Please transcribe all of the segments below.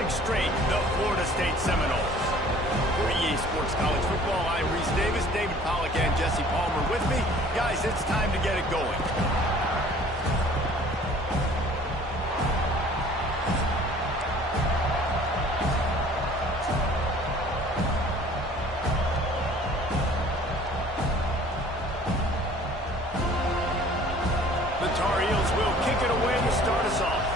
6 straight, the Florida State Seminoles. For EA Sports College Football, I'm Reese Davis, David Pollack, and Jesse Palmer with me. Guys, it's time to get it going. The Tar Heels will kick it away to start us off.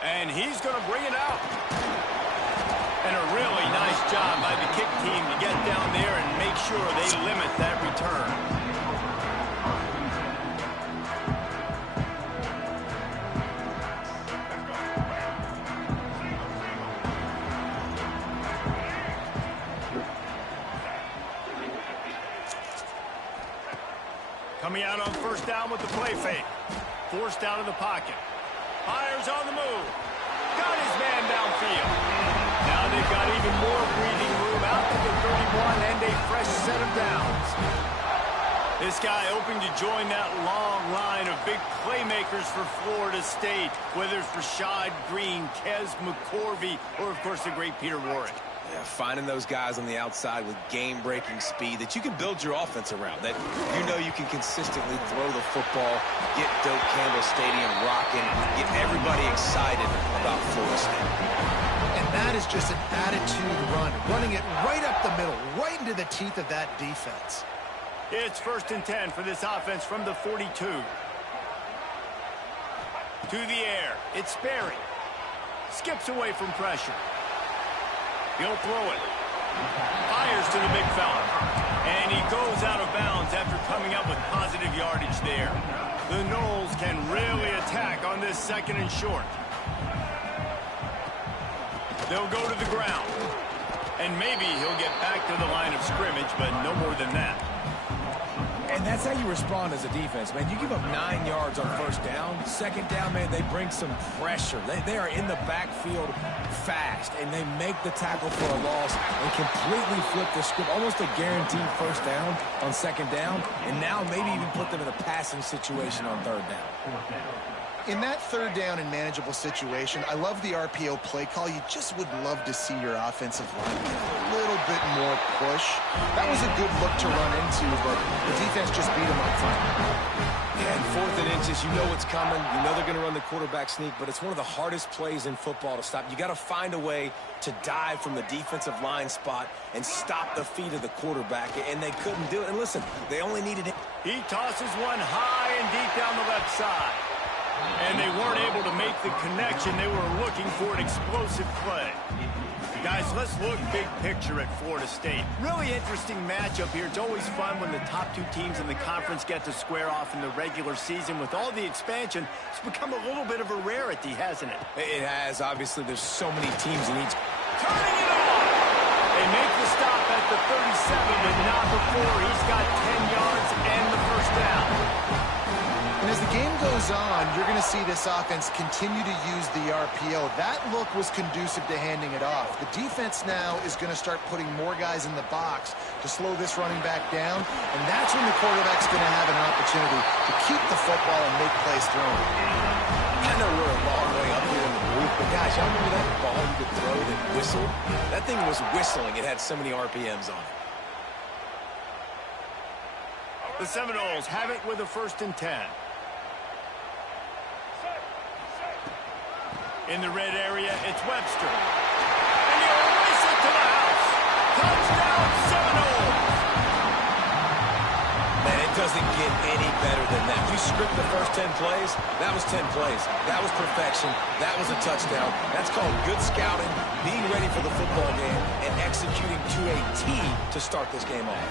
And he's going to bring it out. And a really nice job by the kick team to get down there and make sure they limit that return. Coming out on first down with the play fake. Forced out of the pocket. Fires on the move. Got his man downfield. Now they've got even more breathing room out to the 31 and a fresh set of downs. This guy hoping to join that long line of big playmakers for Florida State, whether it's Rashad Green, Kez McCorvey, or, of course, the great Peter Warrick. Yeah, finding those guys on the outside with game-breaking speed that you can build your offense around, that you know you can consistently throw the football, get Doak Campbell Stadium rocking, get everybody excited about Florida State. And that is just an attitude run, running it right up the middle, right into the teeth of that defense. It's 1st and 10 for this offense from the 42. To the air, it's Sperry. Skips away from pressure. He'll throw it. Fires to the big fella. And he goes out of bounds after coming up with positive yardage there. The Noles can really attack on this 2nd and short. They'll go to the ground. And maybe he'll get back to the line of scrimmage, but no more than that. And that's how you respond as a defense, man. You give up 9 yards on first down. 2nd down, man, they bring some pressure. They are in the backfield fast, and they make the tackle for a loss and completely flip the script. Almost a guaranteed first down on 2nd down, and now maybe even put them in a passing situation on 3rd down. In that 3rd down and manageable situation, I love the RPO play call. You just would love to see your offensive line get a little bit more push. That was a good look to run into, but the defense just beat him up front. Yeah, and 4th and inches, you know what's coming. You know they're going to run the quarterback sneak, but it's one of the hardest plays in football to stop. You got to find a way to dive from the defensive line spot and stop the feet of the quarterback, and they couldn't do it. And listen, they only needed it. He tosses one high and deep down the left side. And they weren't able to make the connection. They were looking for an explosive play. Guys, let's look big picture at Florida State. Really interesting matchup here. It's always fun when the top 2 teams in the conference get to square off in the regular season. With all the expansion, it's become a little bit of a rarity, hasn't it? It has. Obviously, there's so many teams in each. Turning it on! They make the stop at the 37, but not before. He's got 10 yards and the first down. And as the game goes on, you're going to see this offense continue to use the RPO. That look was conducive to handing it off. The defense now is going to start putting more guys in the box to slow this running back down, and that's when the quarterback's going to have an opportunity to keep the football and make plays thrown. I know we're a long way up here in the booth, but guys, y'all remember that ball you could throw that whistled? That thing was whistling. It had so many RPMs on it. The Seminoles have it with a 1st and 10. In the red area, it's Webster. And you erase it to the house. Touchdown, Seminoles. Man, it doesn't get any better than that. You script the first 10 plays, that was 10 plays. That was perfection. That was a touchdown. That's called good scouting, being ready for the football game, and executing to a T to start this game off.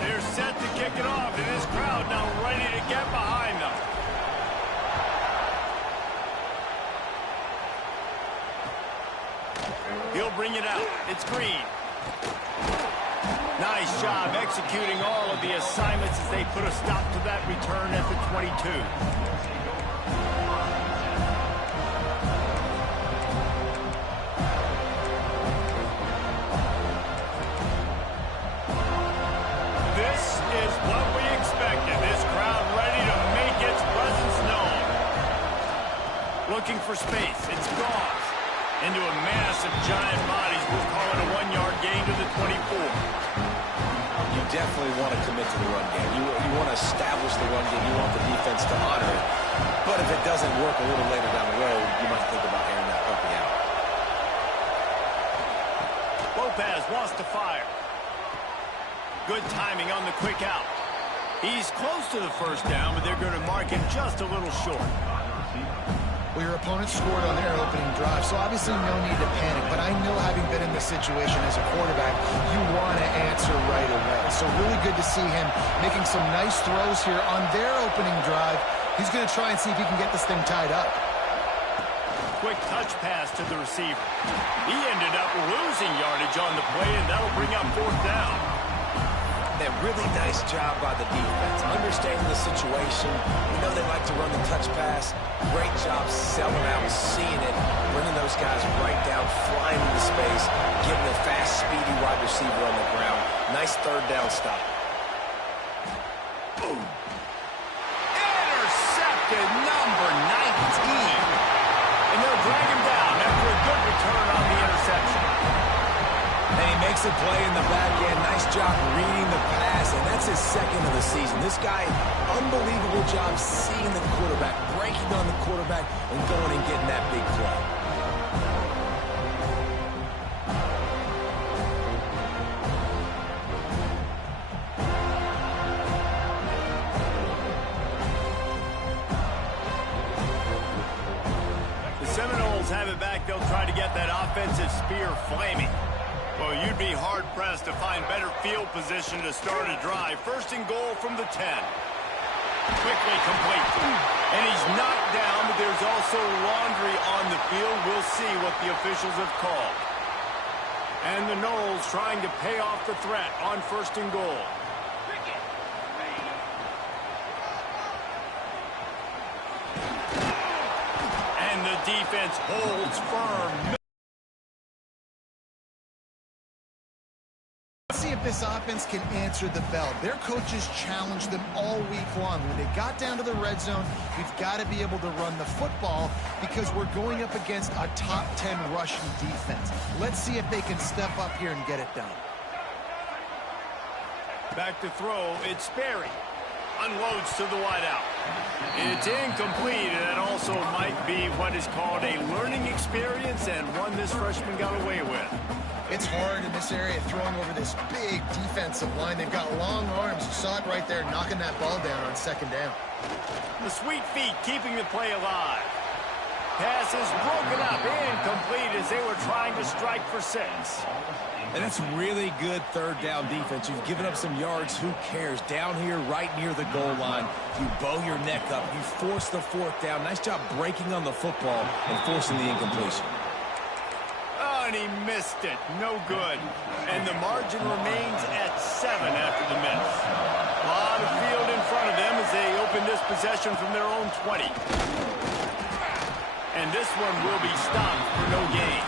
They're set to kick it off, and this crowd now ready to get behind them. He'll bring it out. It's Green. Nice job executing all of the assignments as they put a stop to that return at the 22. Looking for space. It's Goff. Into a mass of giant bodies. We'll call it a 1-yard gain to the 24. You definitely want to commit to the run game. You want to establish the run game. You want the defense to honor it. But if it doesn't work a little later down the road, you might think about airing that puppy out. Lopez wants to fire. Good timing on the quick out. He's close to the first down, but they're going to mark him just a little short. Well, your opponent scored on their opening drive, so obviously no need to panic. But I know, having been in this situation as a quarterback, you want to answer right away. So really good to see him making some nice throws here on their opening drive. He's going to try and see if he can get this thing tied up. Quick touch pass to the receiver. He ended up losing yardage on the play, and that'll bring up fourth down. A really nice job by the defense, understanding the situation. We know they like to run the touch pass. Great job selling out, seeing it, bringing those guys right down, flying into space, getting a fast, speedy wide receiver on the ground. Nice third down stop. Boom. Intercepted, number 19. And they'll drag him down after a good return on the interception. And he makes a play in the back end. Nice job reading the pass, and that's his second of the season. This guy, unbelievable job seeing the quarterback, breaking on the quarterback, and going and getting that big play. The Seminoles have it back. They'll try to get that offensive spear flaming. Well, you'd be hard-pressed to find better field position to start a drive. First and goal from the 10. Quickly complete. And he's knocked down, but there's also laundry on the field. We'll see what the officials have called. And the Noles trying to pay off the threat on first and goal. And the defense holds firm. Let's see if this offense can answer the bell. Their coaches challenged them all week long. When they got down to the red zone, we've got to be able to run the football because we're going up against a top 10 rushing defense. Let's see if they can step up here and get it done. Back to throw, it's Sperry. Unloads to the wideout. It's incomplete, and that also might be what is called a learning experience and one this freshman got away with. It's hard in this area throwing over this big defensive line. They've got long arms. You saw it right there, knocking that ball down on second down. The sweet feet keeping the play alive. Pass is broken up, incomplete as they were trying to strike for 6. And that's really good third down defense. You've given up some yards. Who cares? Down here right near the goal line, you bow your neck up. You force the fourth down. Nice job breaking on the football and forcing the incompletion. Oh, and he missed it. No good. And the margin remains at 7 after the miss. A lot of field in front of them as they open this possession from their own 20. And this one will be stopped for no gain.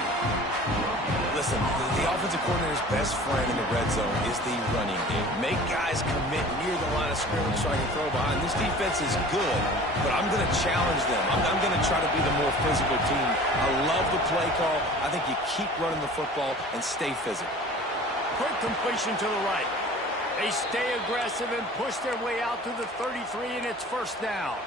Listen, the offensive coordinator's best friend in the red zone is the running game. Make guys commit near the line of scrimmage so I can throw behind. This defense is good, but I'm going to challenge them. I'm going to try to be the more physical team. I love the play call. I think you keep running the football and stay physical. Quick completion to the right. They stay aggressive and push their way out to the 33, and it's first down.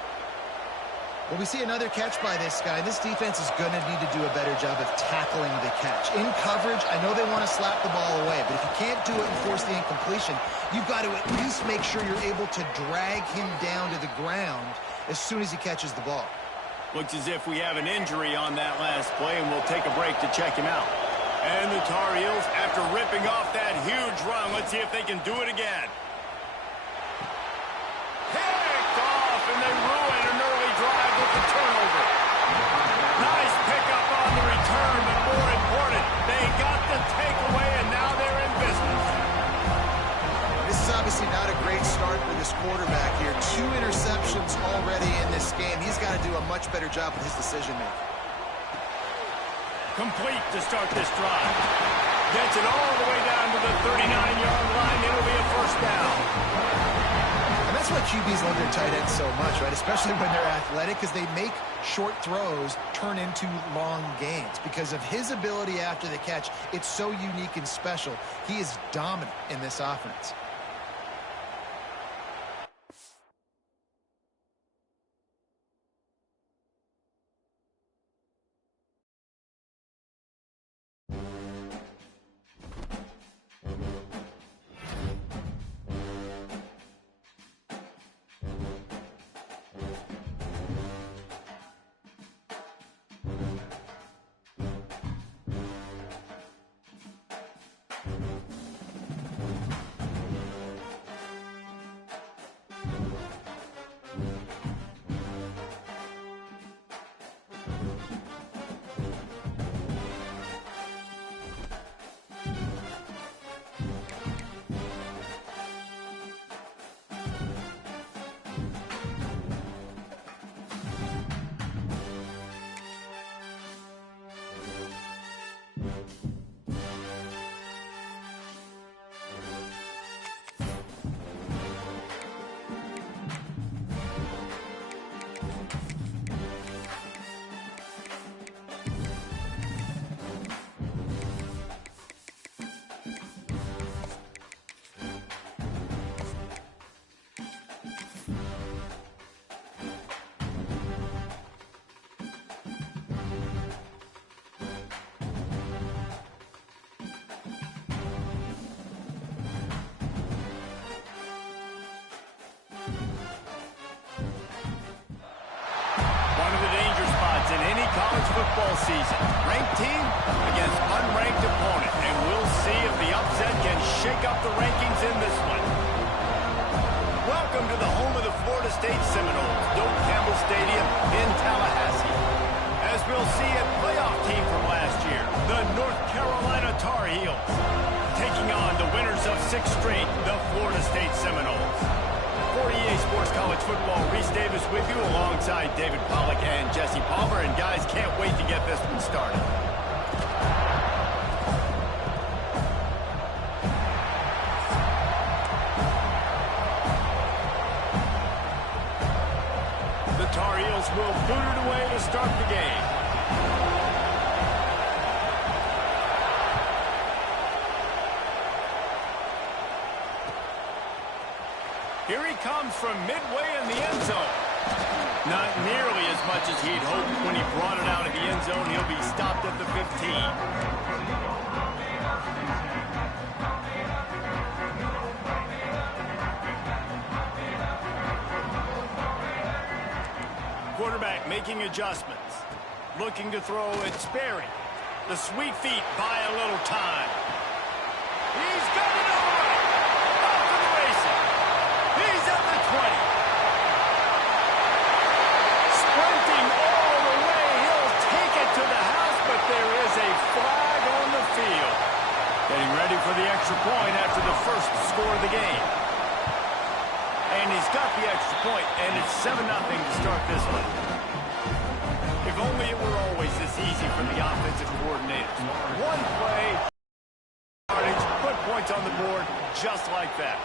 Well, we see another catch by this guy. This defense is going to need to do a better job of tackling the catch. In coverage, I know they want to slap the ball away, but if you can't do it and force the incompletion, you've got to at least make sure you're able to drag him down to the ground as soon as he catches the ball. Looks as if we have an injury on that last play, and we'll take a break to check him out. And the Tar Heels, after ripping off that huge run, let's see if they can do it again. Picked off, and they ruin an early drive with the turnover. Nice pickup on the return, but more important, they got the takeaway, and now they're in business. This is obviously not a great start for this quarterback here. 2 interceptions already in this game. He's got to do a much better job with his decision-making. Complete to start this drive. Gets it all the way down to the 39-yard line. It'll be a first down. And that's that's why QBs love their tight ends so much, right? Especially when they're athletic, because they make short throws turn into long gains. Because of his ability after the catch, it's so unique and special. He is dominant in this offense. In any college football season, ranked team against unranked opponent, and we'll see if the upset can shake up the rankings in this one. Welcome to the home of the Florida State Seminoles, Doak Campbell Stadium in Tallahassee. As we'll see a playoff team from last year, the North Carolina Tar Heels, taking on the winners of 6 straight, the Florida State Seminoles. For EA Sports College Football, Reese Davis with you alongside David Pollack and Jesse Palmer. And guys, can't wait to get this one started. The Tar Heels will boot it away to start the game. Here he comes from midway in the end zone. Not nearly as much as he'd hoped when he brought it out of the end zone. He'll be stopped at the 15. Quarterback making adjustments. Looking to throw it sparing. The sweet feet buy a little time. He's got it all right. Off to the races. He's at the 20. Sprinting all the way. He'll take it to the house, but there is a flag on the field. Getting ready for the extra point after the first score of the game. And he's got the extra point, and it's 7-0 to start this one. If only it were always this easy for the offensive coordinators. One play, put points on the board just like that.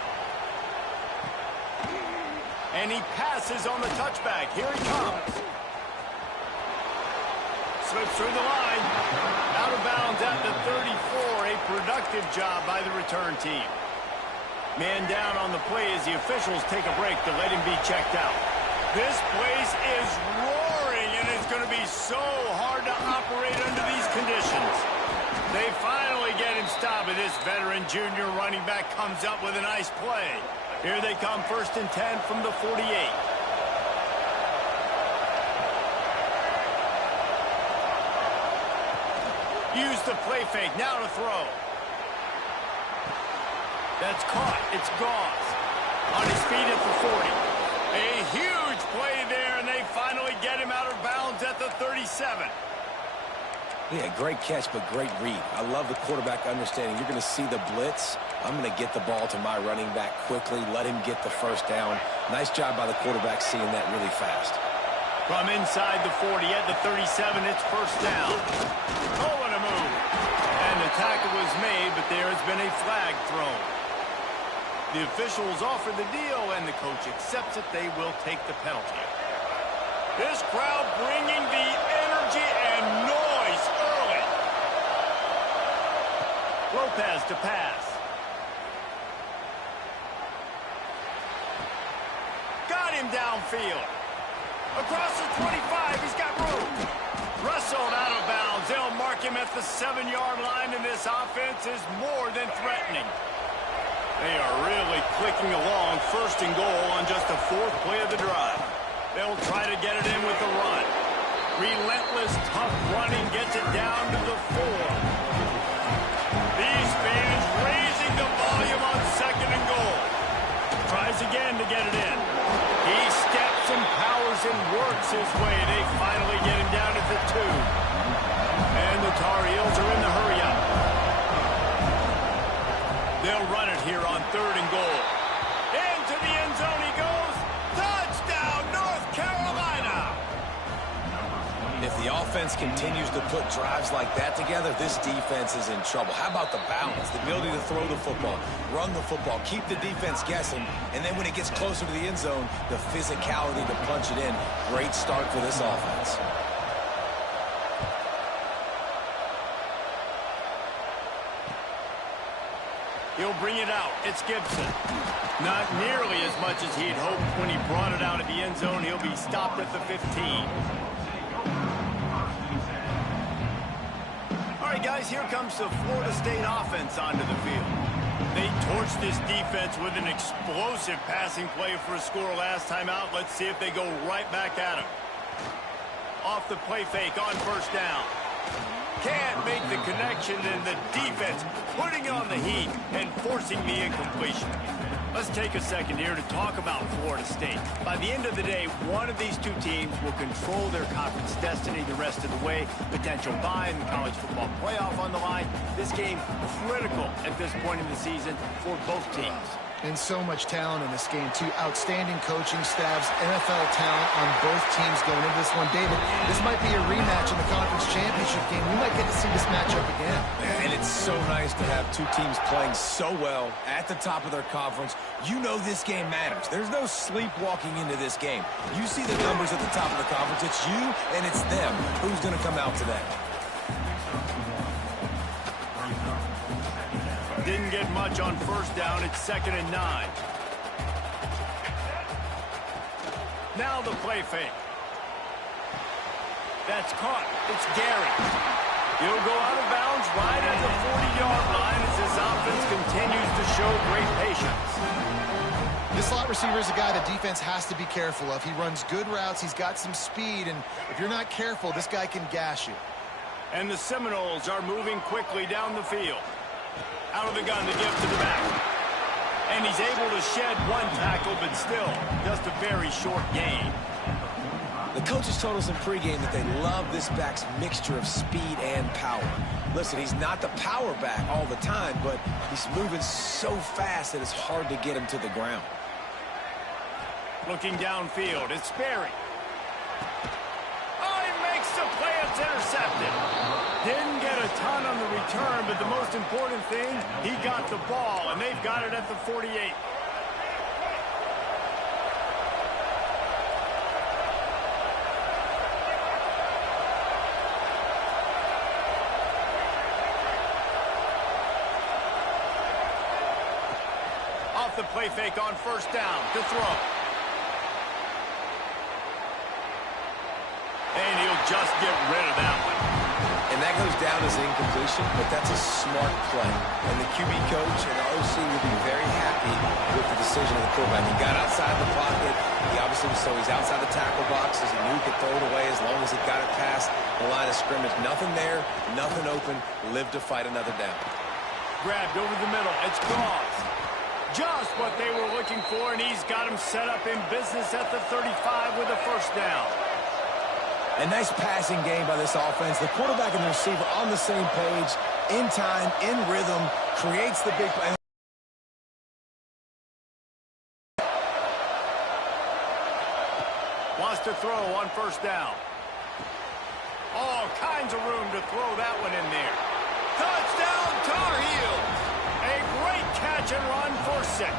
And he passes on the touchback. Here he comes. Slips through the line. Out of bounds at the 34. A productive job by the return team. Man down on the play as the officials take a break to let him be checked out. This place is roaring, and it's going to be so hard to operate under these conditions. They finally get him stopped, and this veteran junior running back comes up with a nice play. Here they come, 1st and 10 from the 48. Use the play fake, now to throw. That's caught. It's Gauze. On his feet at the 40. A huge play there, and they finally get him out of bounds at the 37. Yeah, great catch, but great read. I love the quarterback understanding. You're going to see the blitz. I'm going to get the ball to my running back quickly, let him get the first down. Nice job by the quarterback seeing that really fast. From inside the 40 at the 37, it's first down. Oh, what a move. And the tackle was made, but there has been a flag thrown. The officials offer the deal, and the coach accepts it. They will take the penalty. This crowd bringing the energy and noise early. Lopez to pass. Got him downfield. Across the 25, he's got room. Wrestled out of bounds. They'll mark him at the 7-yard line, and this offense is more than threatening. They are really clicking along. First and goal on just the 4th play of the drive. They'll try to get it in with the run. Relentless, tough running gets it down to the 4. These fans raising the volume on 2nd and goal. Tries again to get it in. He steps and powers and works his way. They finally get him down at the 2. And the Tar Heels are in the hurry-up. They'll run it here on 3rd and goal. Into the end zone he goes. Touchdown, North Carolina! If the offense continues to put drives like that together, this defense is in trouble. How about the balance, the ability to throw the football, run the football, keep the defense guessing, and then when it gets closer to the end zone, the physicality to punch it in. Great start for this offense. He'll bring it out. It's Gibson. Not nearly as much as he'd hoped when he brought it out of the end zone. He'll be stopped at the 15. All right, guys, here comes the Florida State offense onto the field. They torched this defense with an explosive passing play for a score last time out. Let's see if they go right back at him. Off the play fake on 1st down. Can't make the connection, and the defense putting on the heat and forcing the incompletion. Let's take a second here to talk about Florida State. By the end of the day, one of these two teams will control their conference destiny the rest of the way. Potential bye in the college football playoff on the line. This game critical at this point in the season for both teams. And so much talent in this game, too. Outstanding coaching staffs, NFL talent on both teams going into this one. David, this might be a rematch in the conference championship game. We might get to see this matchup again. And it's so nice to have two teams playing so well at the top of their conference. You know this game matters. There's no sleepwalking into this game. You see the numbers at the top of the conference. It's you and it's them. Who's going to come out today? Didn't get much on 1st down. It's 2nd and 9. Now the play fake. That's caught. It's Gary. He'll go out of bounds right at the 40-yard line as this offense continues to show great patience. This slot receiver is a guy the defense has to be careful of. He runs good routes. He's got some speed, and if you're not careful, this guy can gash you. And the Seminoles are moving quickly down the field. Out of the gun to give to the back. And he's able to shed one tackle, but still just a very short gain. The coaches told us in pregame that they love this back's mixture of speed and power. Listen, he's not the power back all the time, but he's moving so fast that it's hard to get him to the ground. Looking downfield, it's Sperry. Oh, he makes the play. It's intercepted. Didn't get a ton on the return, but the most important thing, he got the ball, and they've got it at the 48. Off the play fake on 1st down to throw. And he'll just get rid of that one. And that goes down as an incompletion, but that's a smart play. And the QB coach and the OC will be very happy with the decision of the quarterback. He got outside the pocket. He obviously so he's outside the tackle boxes. He knew he could throw it away as long as he got it past the line of scrimmage. Nothing there, nothing open. Live to fight another down. Grabbed over the middle. It's Cross. Just what they were looking for, and he's got him set up in business at the 35 with a 1st down. A nice passing game by this offense. The quarterback and the receiver on the same page, in time, in rhythm, creates the big play. Wants to throw on 1st down. All kinds of room to throw that one in there. Touchdown, Tar Heels! A great catch and run for 6.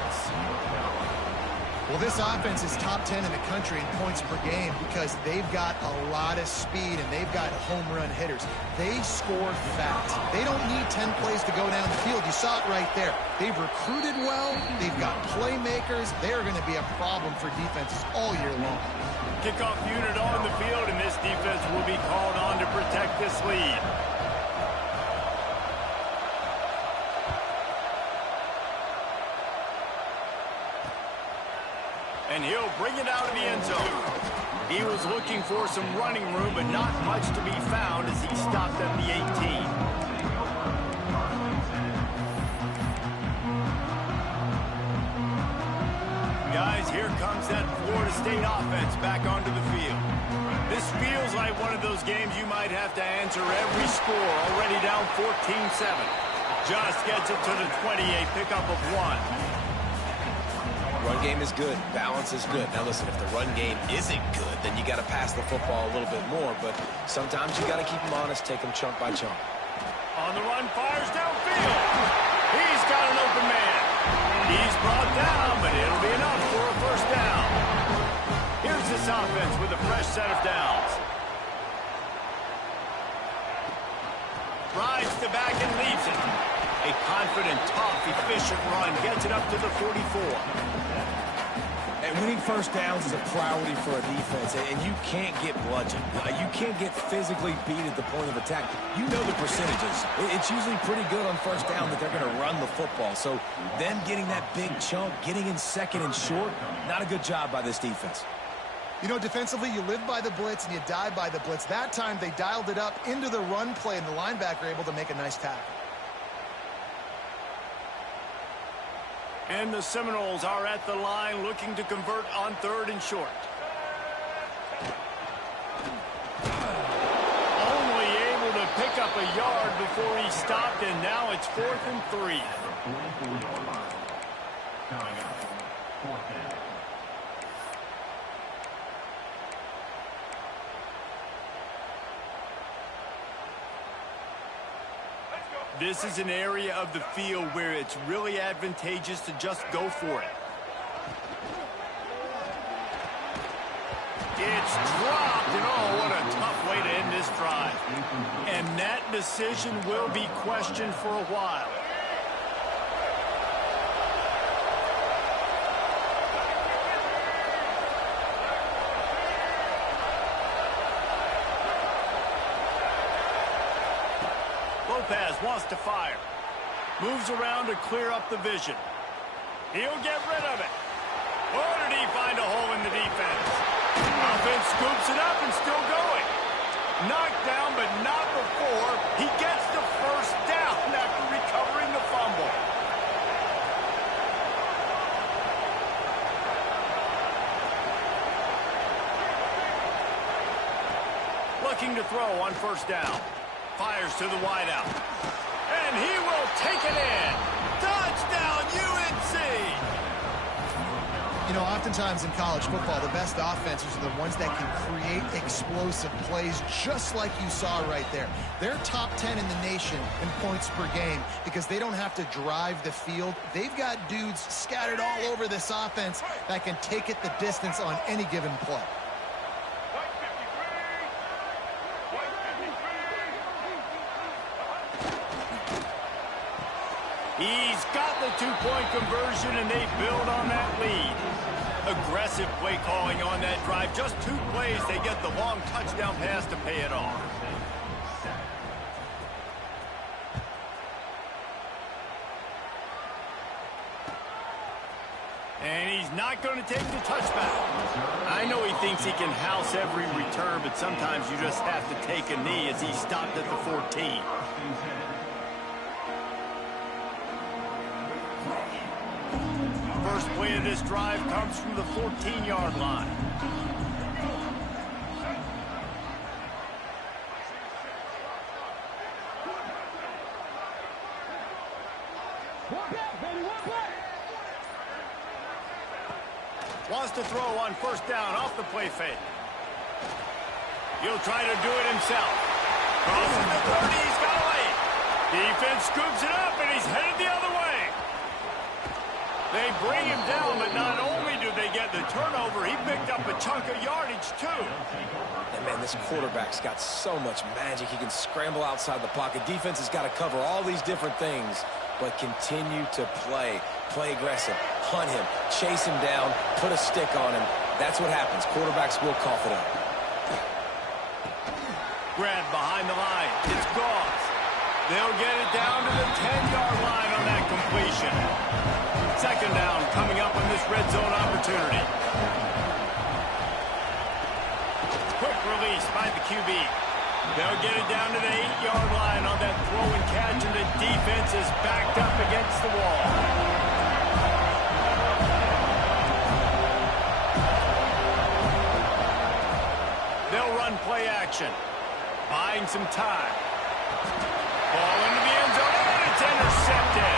Well, this offense is top 10 in the country in points per game because they've got a lot of speed and they've got home run hitters. They score fast. They don't need 10 plays to go down the field. You saw it right there. They've recruited well. They've got playmakers. They're going to be a problem for defenses all year long. Kickoff unit on the field, and this defense will be called on to protect this lead. And he'll bring it out of the end zone. He was looking for some running room, but not much to be found as he stopped at the 18. Guys, here comes that Florida State offense back onto the field. This feels like one of those games you might have to answer every score. Already down 14-7. Just gets it to the 28, pickup of 1. Run game is good. Balance is good. Now, listen, if the run game isn't good, then you got to pass the football a little bit more. But sometimes you got to keep them honest, take them chunk by chunk. On the run, fires downfield. He's got an open man. He's brought down, but it'll be enough for a first down. Here's this offense with a fresh set of downs. Rides the back and leaves it. A confident, tough, efficient run gets it up to the 44. And winning first downs is a priority for a defense, and you can't get bludgeoned. You can't get physically beat at the point of attack. You know the percentages. It's usually pretty good on first down that they're going to run the football. So them getting that big chunk, getting in second and short, not a good job by this defense. You know, defensively, you live by the blitz and you die by the blitz. That time, they dialed it up into the run play, and the linebacker able to make a nice tackle. And the Seminoles are at the line looking to convert on 3rd and short. Only able to pick up a yard before he stopped, and now it's 4th and 3. This is an area of the field where it's really advantageous to just go for it. It's dropped, and oh, what a tough way to end this drive. And that decision will be questioned for a while. Lopez wants to fire. Moves around to clear up the vision. He'll get rid of it. Or did he find a hole in the defense? Offense scoops it up and still going. Knocked down, but not before he gets the first down after recovering the fumble. Looking to throw on first down. Fires to the wideout. And he will take it in. Touchdown, UNC! You know, oftentimes in college football, the best offenses are the ones that can create explosive plays, just like you saw right there. They're top 10 in the nation in points per game because they don't have to drive the field. They've got dudes scattered all over this offense that can take it the distance on any given play. He's got the two-point conversion, and they build on that lead. Aggressive play calling on that drive. Just 2 plays, they get the long touchdown pass to pay it off. And he's not going to take the touchback. I know he thinks he can house every return, but sometimes you just have to take a knee as he stopped at the 14. First play of this drive comes from the 14-yard line. Wants to throw on first down off the play fake. He'll try to do it himself. Crosses the 30, he's got away. Defense scoops it up, and he's headed the other way. They bring him down, but not only do they get the turnover, he picked up a chunk of yardage, too. And, man, this quarterback's got so much magic. He can scramble outside the pocket. Defense has got to cover all these different things, but continue to play. Play aggressive. Hunt him. Chase him down. Put a stick on him. That's what happens. Quarterbacks will cough it up. Grab behind the line. It's Goff. They'll get it down to the 10-yard line on that completion. Second down coming up on this red zone opportunity. Quick release by the QB. They'll get it down to the 8-yard line on that throw and catch, and the defense is backed up against the wall. They'll run play action. Buying some time. Ball into the end zone, and it's intercepted.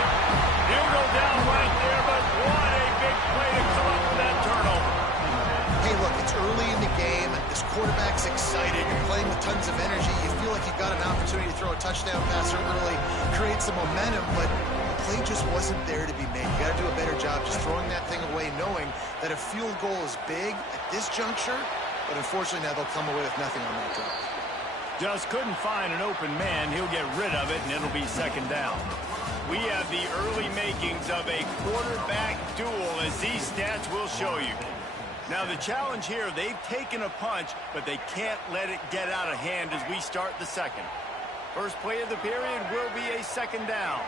He'll go down right there, but what a big play to come up with that turnover. Hey, look, it's early in the game. This quarterback's excited. You're playing with tons of energy. You feel like you've got an opportunity to throw a touchdown pass early, create some momentum, but the play just wasn't there to be made. You got to do a better job just throwing that thing away, knowing that a field goal is big at this juncture, but unfortunately now they'll come away with nothing on that drive. Just couldn't find an open man. He'll get rid of it, and it'll be second down. We have the early makings of a quarterback duel, as these stats will show you. Now, the challenge here, they've taken a punch, but they can't let it get out of hand as we start the second. First play of the period will be a second down.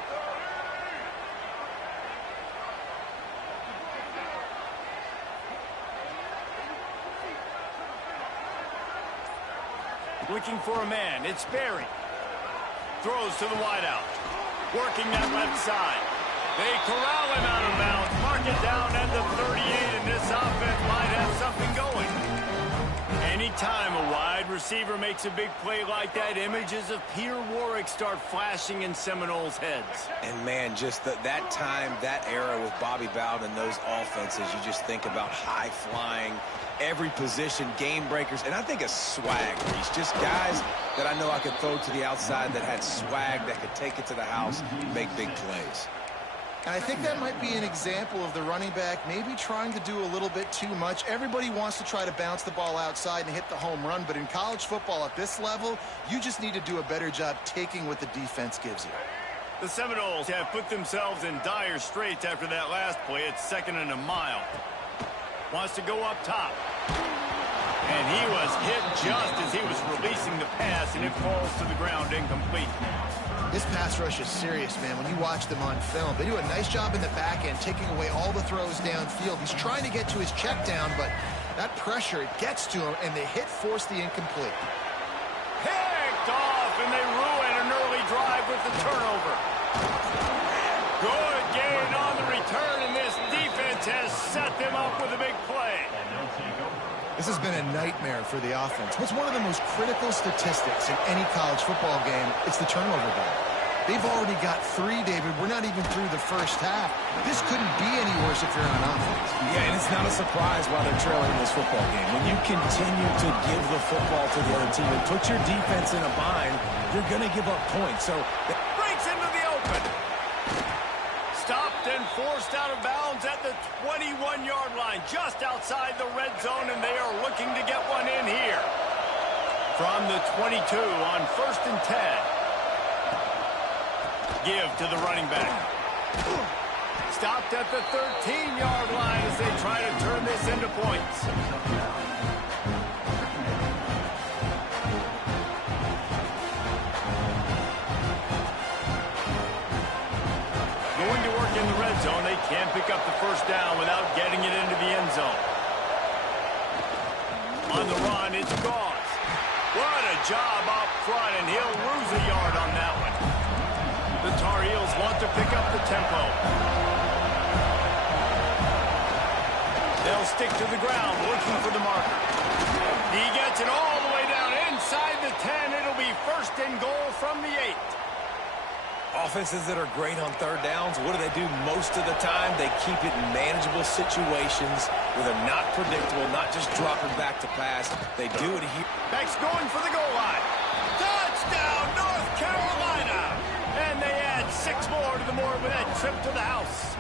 Looking for a man. It's Berry. Throws to the wideout. Working that left side. They corral him out of bounds. Mark it down at the 38, and this offense might have something going. Anytime a wide receiver makes a big play like that, images of Peter Warrick start flashing in Seminoles' heads. And, man, just that time, that era with Bobby Bowden and those offenses, you just think about high-flying, every position, game breakers, and I think a swag, Reese. Just guys that I know I could throw to the outside that had swag, that could take it to the house, make big plays. And I think that might be an example of the running back maybe trying to do a little bit too much. Everybody wants to try to bounce the ball outside and hit the home run, but in college football at this level, you just need to do a better job taking what the defense gives you. The Seminoles have put themselves in dire straits after that last play. It's second and a mile. Wants to go up top. And he was hit just as he was releasing the pass, and it falls to the ground incomplete. This pass rush is serious, man. When you watch them on film, they do a nice job in the back end, taking away all the throws downfield. He's trying to get to his check down, but that pressure, it gets to him, and the hit forced the incomplete. Picked off, and they ruin an early drive with the turnover. Good gain on the return, and this defense has set them up with a big play. This has been a nightmare for the offense. What's one of the most critical statistics in any college football game? It's the turnover battle. They've already got 3, David. We're not even through the first half. This couldn't be any worse if you're on offense. Yeah, and it's not a surprise why they're trailing in this football game. When you continue to give the football to the other team and put your defense in a bind, you're going to give up points. So breaks into the open. Stopped and forced out of bounds at the 21-yard line, just outside the red zone, and they are looking to get one in here. From the 22 on 1st and 10. Give to the running back. Stopped at the 13-yard line as they try to turn this into points. Going to work in the red zone. They can't pick up the first down without getting it into the end zone. On the run, it's Goff. What a job up front, and he'll lose a yard on that one. The Tar Heels want to pick up the tempo. They'll stick to the ground, looking for the marker. He gets it all the way down inside the 10. It'll be 1st and goal from the 8. offenses that are great on third downs, what do? Most of the time, they keep it in manageable situations where they're not predictable, not just dropping back to pass. They do it here. Beck's going for the goal line. Touchdown, North Carolina! And they add 6 more to the Morbid trip to the house.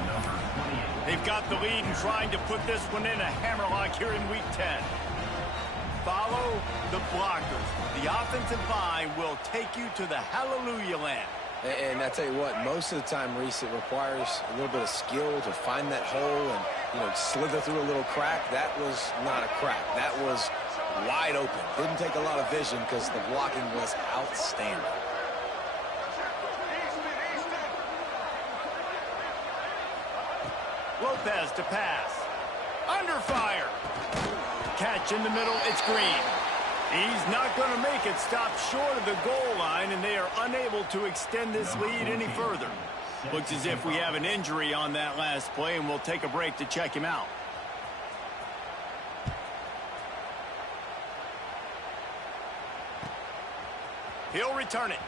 They've got the lead and trying to put this one in a hammerlock here in Week 10. Follow the blockers. The offensive line will take you to the hallelujah land. And I tell you what, most of the time, Reese, it requires a little bit of skill to find that hole and, slither through a little crack. That was not a crack. That was wide open. Didn't take a lot of vision because the blocking was outstanding. Lopez to pass. Under fire. Catch in the middle. It's Green. He's not going to make it. Stop short of the goal line, and they are unable to extend this lead any further. Looks as if we have an injury on that last play, and we'll take a break to check him out. He'll return it.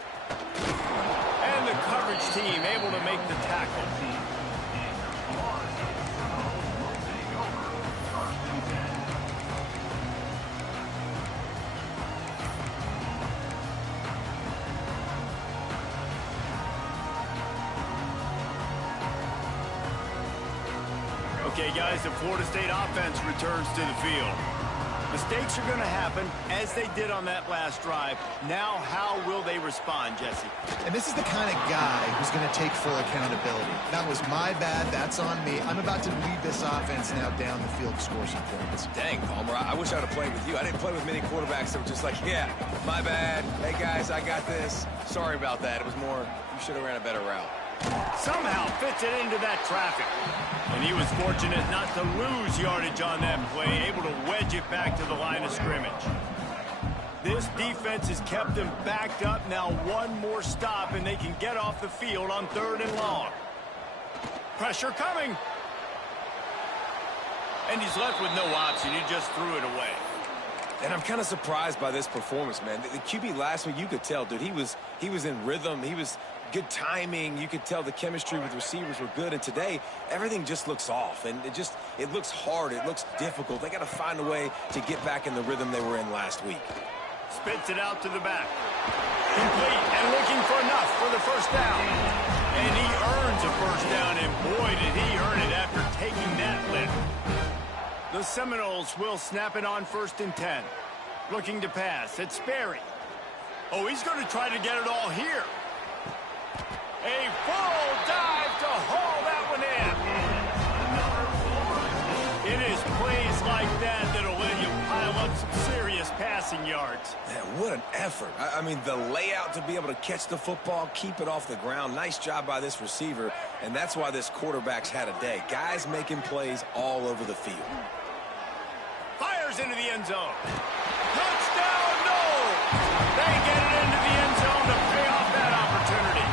And the coverage team able to make the tackle. Okay, guys, the Florida State offense returns to the field. Mistakes are going to happen, as they did on that last drive. Now, how will they respond, Jesse? And this is the kind of guy who's going to take full accountability. That was my bad. That's on me. I'm about to lead this offense now down the field to score some points. Dang, Palmer, I wish I would have played with you. I didn't play with many quarterbacks that were just like, yeah, my bad. Hey, guys, I got this. Sorry about that. It was more, you should have ran a better route. Somehow fits it into that traffic. And he was fortunate not to lose yardage on that play, able to wedge it back to the line of scrimmage. This defense has kept them backed up. Now one more stop, and they can get off the field on 3rd and long. Pressure coming. And he's left with no option. He just threw it away. And I'm kind of surprised by this performance, man. The QB last week, you could tell, dude, he was in rhythm. He was good timing. You could tell the chemistry with receivers were good. And today, everything just looks off. And it looks hard. It looks difficult. They got to find a way to get back in the rhythm they were in last week. Spits it out to the back. Complete and looking for enough for the first down. And he earns a first down, and boy, did he earn it after taking that lift. The Seminoles will snap it on 1st and 10. Looking to pass. It's Sperry. Oh, he's going to try to get it all here. A full dive to haul that one in. It is plays like that that'll let you pile up some serious passing yards. Man, what an effort. I mean, the layout to be able to catch the football, keep it off the ground. Nice job by this receiver, and that's why this quarterback's had a day. Guys making plays all over the field. Fires into the end zone. Touchdown, no! They get it into the end zone to pay off that opportunity.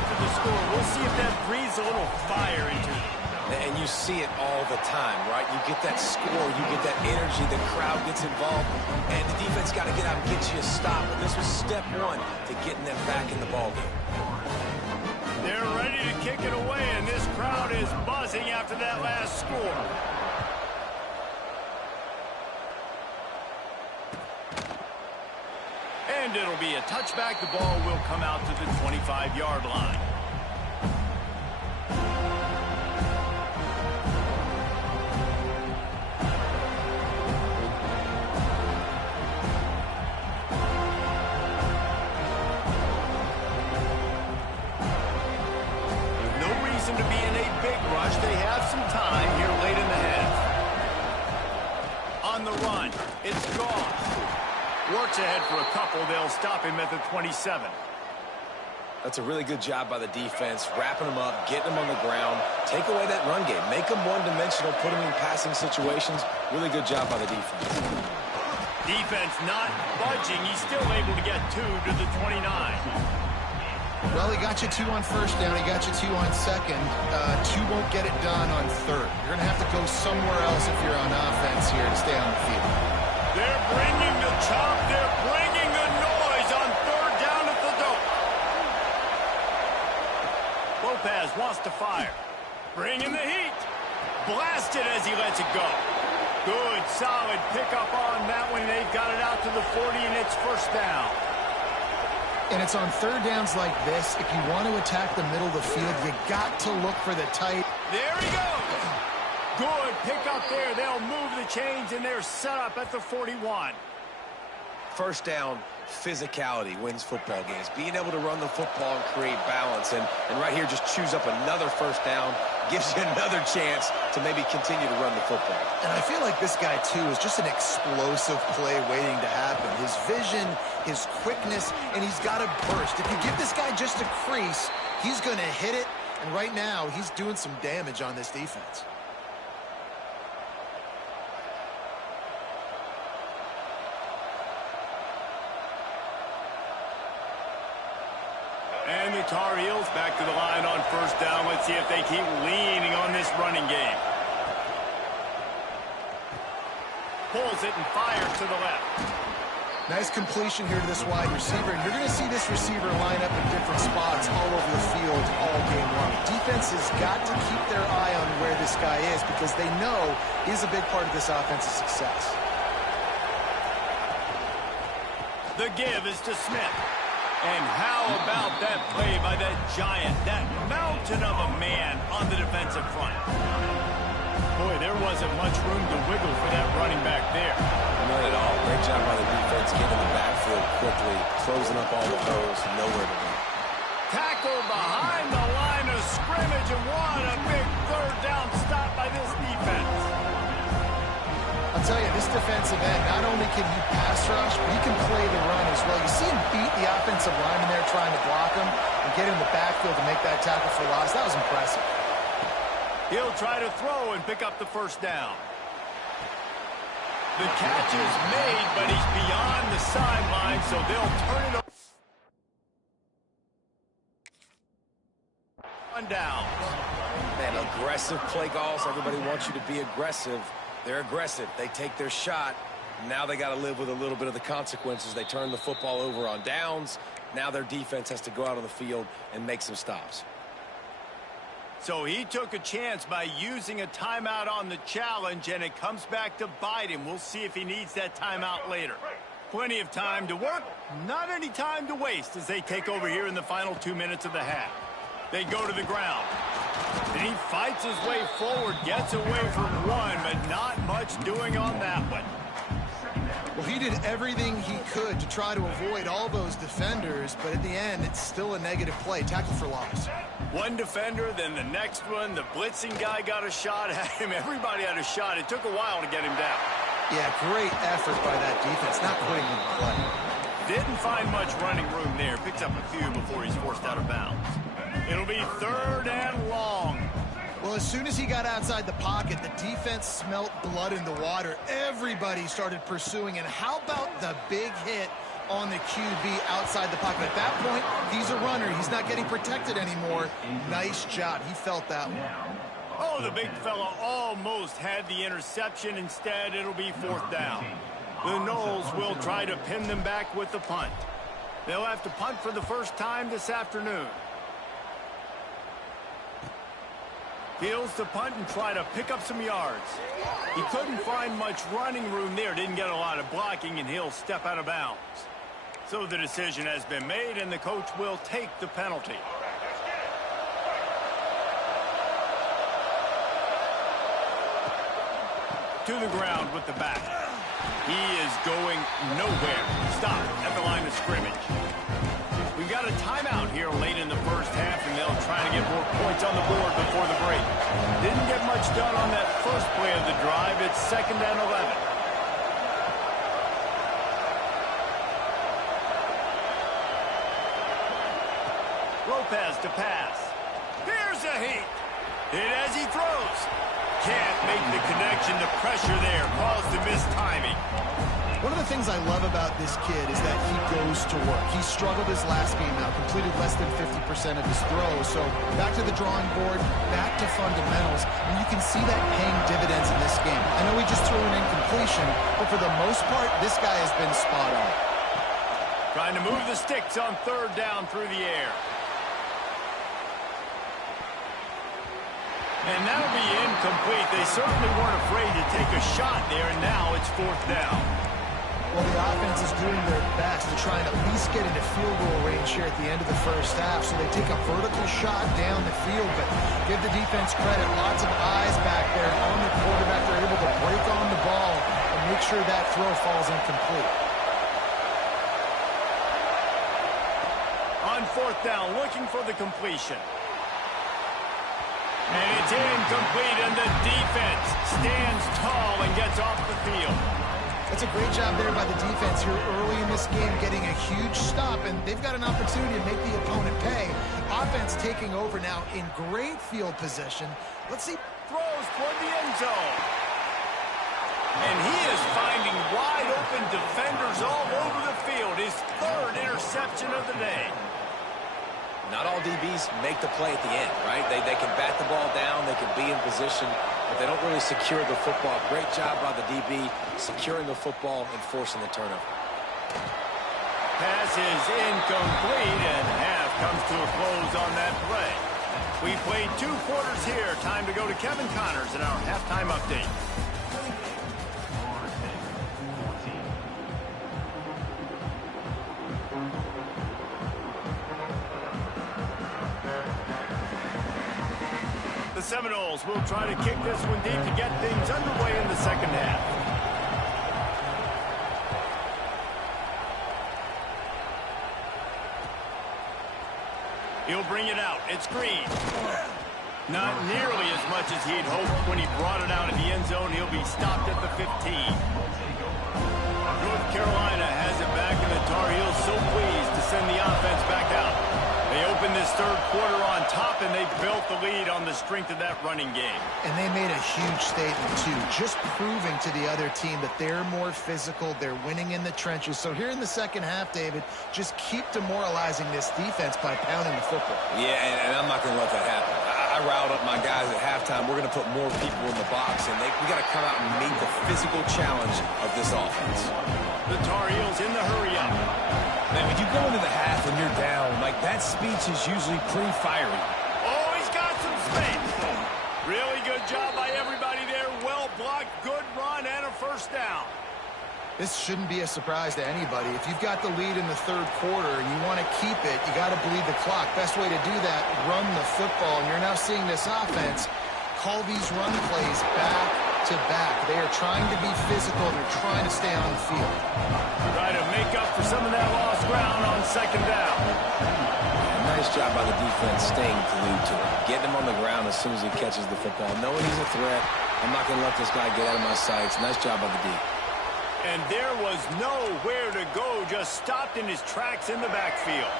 After the score, we'll see if that breathes a little fire into it. And you see it all the time, right? You get that score, you get that energy, the crowd gets involved, and the defense got to get out and get you a stop. But this was step one to getting them back in the ballgame. They're ready to kick it away, and this crowd is buzzing after that last score. And it'll be a touchback. The ball will come out to the 25-yard line. No reason to be in a big rush. They have some time here late in the half. On the run, it's Goff. Works ahead for a couple. They'll stop him at the 27. That's a really good job by the defense, wrapping them up, getting them on the ground, take away that run game, make them one-dimensional, put them in passing situations. Really good job by the defense. Defense not budging. He's still able to get 2 to the 29. Well, he got you 2 on first down. He got you 2 on second. 2 won't get it done on third. You're going to have to go somewhere else if you're on offense here to stay on the field. They're bringing the chop. They're bringing the noise on 3rd down at the dope. Lopez wants to fire. Bringing the heat. Blasted as he lets it go. Good, solid pickup on that one. They've got it out to the 40, and it's first down. And it's on third downs like this. If you want to attack the middle of the field, you got to look for the tight. There he goes. Good pick up there. They'll move the chains, and they're set up at the 41. First down, physicality wins football games. Being able to run the football and create balance. And right here, just choose up another first down. Gives you another chance to maybe continue to run the football. And I feel like this guy, too, is just an explosive play waiting to happen. His vision, his quickness, and he's got a burst. If you give this guy just a crease, he's going to hit it. And right now, he's doing some damage on this defense. And the Tar Heels back to the line on first down. Let's see if they keep leaning on this running game. Pulls it and fires to the left. Nice completion here to this wide receiver. And you're going to see this receiver line up in different spots all over the field all game long. Defense has got to keep their eye on where this guy is because they know he's a big part of this offense's success. The give is to Smith. And how about that play by that giant, that mountain of a man on the defensive front? Boy, there wasn't much room to wiggle for that running back there. Not at all. Great job by the defense getting in the backfield quickly, closing up all the holes, nowhere to be. Tackle behind the line of scrimmage, and what a big third down stop by this defense. I'll tell you, this defensive end, not only can he pass rush, but he can play the run as well. You see him beat the offensive lineman there trying to block him and get him in the backfield to make that tackle for loss. That was impressive. He'll try to throw and pick up the first down. The catch is made, but he's beyond the sideline, so they'll turn it on down. Man, aggressive play calls. Everybody wants you to be aggressive. They're aggressive. They take their shot. Now they got to live with a little bit of the consequences. They turn the football over on downs. Now their defense has to go out on the field and make some stops. So he took a chance by using a timeout on the challenge, and it comes back to bite him. We'll see if he needs that timeout later. Plenty of time to work, not any time to waste as they take over here in the final 2 minutes of the half. They go to the ground. And he fights his way forward, gets away from one, but not much doing on that one. Well, he did everything he could to try to avoid all those defenders, but at the end, it's still a negative play. Tackle for loss. One defender, then the next one. The blitzing guy got a shot at him. Everybody had a shot. It took a while to get him down. Yeah, great effort by that defense, not quitting the play. Didn't find much running room there. Picks up a few before he's forced out of bounds. It'll be third and long. Well, as soon as he got outside the pocket, the defense smelt blood in the water. Everybody started pursuing. And how about the big hit on the QB outside the pocket? At that point, he's a runner. He's not getting protected anymore. Nice job. He felt that one. Oh, the big fella almost had the interception. Instead, it'll be fourth down. The Noles will try to pin them back with the punt. They'll have to punt for the first time this afternoon. Fields to punt and try to pick up some yards. He couldn't find much running room there. Didn't get a lot of blocking, and he'll step out of bounds. So the decision has been made, and the coach will take the penalty. To the ground with the back. He is going nowhere. Stop at the line of scrimmage. We've got a timeout here late in the first half, and they'll try to get more points on the board before the break. Didn't get much done on that first play of the drive. It's 2nd and 11. Lopez to pass. Here's a heat. Hit as he throws. Can't make the connection. The pressure there caused the missed timing. One of the things I love about this kid is that he goes to work. He struggled his last game out, completed less than 50% of his throws. So back to the drawing board, back to fundamentals, and you can see that paying dividends in this game. I know he just threw an incompletion, but for the most part, this guy has been spot on. Trying to move the sticks on third down through the air. And that'll be incomplete. They certainly weren't afraid to take a shot there, and now it's fourth down. Well, the offense is doing their best to try and at least get into field goal range here at the end of the first half. So they take a vertical shot down the field, but give the defense credit. Lots of eyes back there on the quarterback. They're able to break on the ball and make sure that throw falls incomplete. On fourth down, looking for the completion. And it's incomplete, and the defense stands tall and gets off the field. That's a great job there by the defense here early in this game, getting a huge stop, and they've got an opportunity to make the opponent pay. Offense taking over now in great field position. Let's see. Throws toward the end zone. And he is finding wide open defenders all over the field. His third interception of the day. Not all DBs make the play at the end, right? They can bat the ball down, they can be in position, but they don't really secure the football. Great job by the DB securing the football and forcing the turnover. Pass is incomplete, and half comes to a close on that play. We played 2 quarters here. Time to go to Kevin Connors in our halftime update. The Seminoles will try to kick this one deep to get things underway in the second half. He'll bring it out. It's Green. Not nearly as much as he'd hoped when he brought it out of the end zone. He'll be stopped at the 15. North Carolina has it back, and the Tar Heels so pleased to send the offense back out. They opened this third quarter on top, and they built the lead on the strength of that running game. And they made a huge statement, too, just proving to the other team that they're more physical, they're winning in the trenches. So here in the second half, David, just keep demoralizing this defense by pounding the football. Yeah, and I'm not going to let that happen. I riled up my guys at halftime. We're going to put more people in the box, and we got to come out and meet the physical challenge of this offense. The Tar Heels in the hurry-up. Man, when you go into the half and you're down, like that speech is usually pretty fiery. Oh, he's got some space. Really good job by everybody there. Well blocked, good run, and a first down. This shouldn't be a surprise to anybody. If you've got the lead in the third quarter and you want to keep it, you got to bleed the clock. Best way to do that, run the football. And you're now seeing this offense call these run plays back to back. They are trying to be physical. They're trying to stay on the field. Try to make up for some of that lost ground on second down. Nice job by the defense staying glued to him. Getting him on the ground as soon as he catches the football. Knowing he's a threat, I'm not going to let this guy get out of my sights. Nice job by the D. And there was nowhere to go, just stopped in his tracks in the backfield.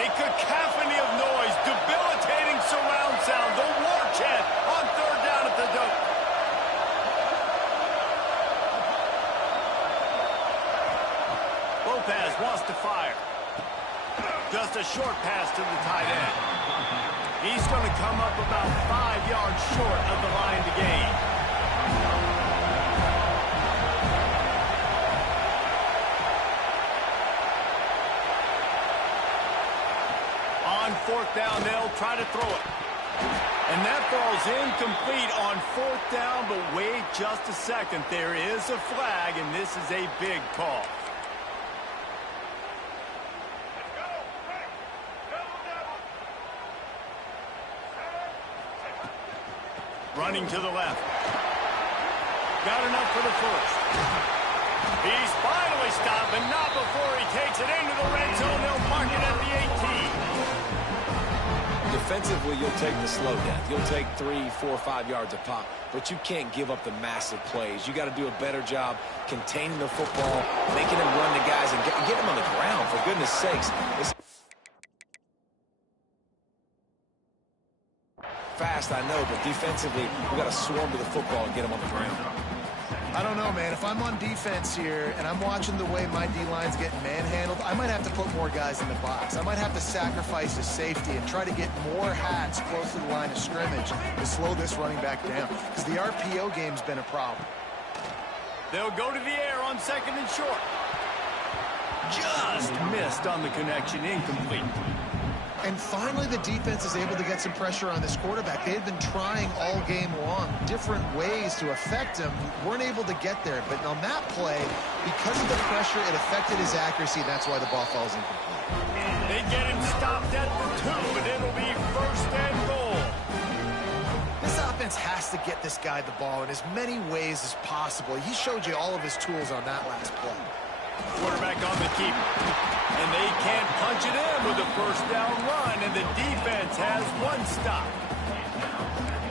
A cacophony of noise, debilitating surround sound, the war chant on third down at the Doak. Lopez wants to fire. Just a short pass to the tight end. He's going to come up about 5 yards short of the line to gain. On fourth down, they'll try to throw it. And that ball's incomplete on fourth down, but wait just a second. There is a flag, and this is a big call. Running to the left. Got enough for the first. He's finally stopped, but not before he takes it into the red zone. They'll mark it at the 18. Defensively, you'll take the slow death. You'll take 3, 4, 5 yards a pop, but you can't give up the massive plays. You got to do a better job containing the football, making him run the guys, and get him on the ground, for goodness sakes. It's fast, I know, but defensively, we got to swarm to the football and get him on the ground. I don't know, man. If I'm on defense here and I'm watching the way my D-line's getting manhandled, I might have to put more guys in the box. I might have to sacrifice a safety and try to get more hats close to the line of scrimmage to slow this running back down, because the RPO game's been a problem. They'll go to the air on second and short. Just missed on the connection, incomplete. And finally, the defense is able to get some pressure on this quarterback. They had been trying all game long different ways to affect him. Weren't able to get there. But on that play, because of the pressure, it affected his accuracy. That's why the ball falls incomplete. They get him stopped at the 2, and it'll be first and goal. This offense has to get this guy the ball in as many ways as possible. He showed you all of his tools on that last play. Quarterback on the keeper. And they can't punch it in with a first down run, and the defense has one stop.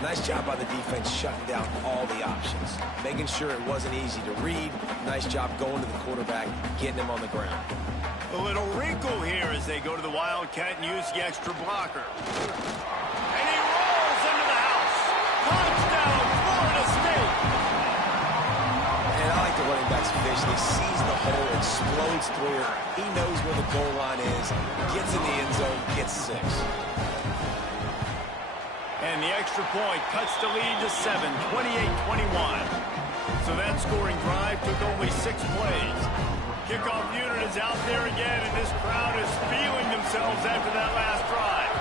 Nice job by the defense shutting down all the options, making sure it wasn't easy to read. Nice job going to the quarterback, getting him on the ground. A little wrinkle here as they go to the Wildcat and use the extra blocker. And he rolls into the house. Touchdown, Florida State. And I like the running back's vision. He sees the hole, explodes through it. He knows where the goal line is, gets in the end zone, gets 6. And the extra point cuts the lead to 7, 28-21. So that scoring drive took only 6 plays. Kickoff unit is out there again, and this crowd is feeling themselves after that last drive.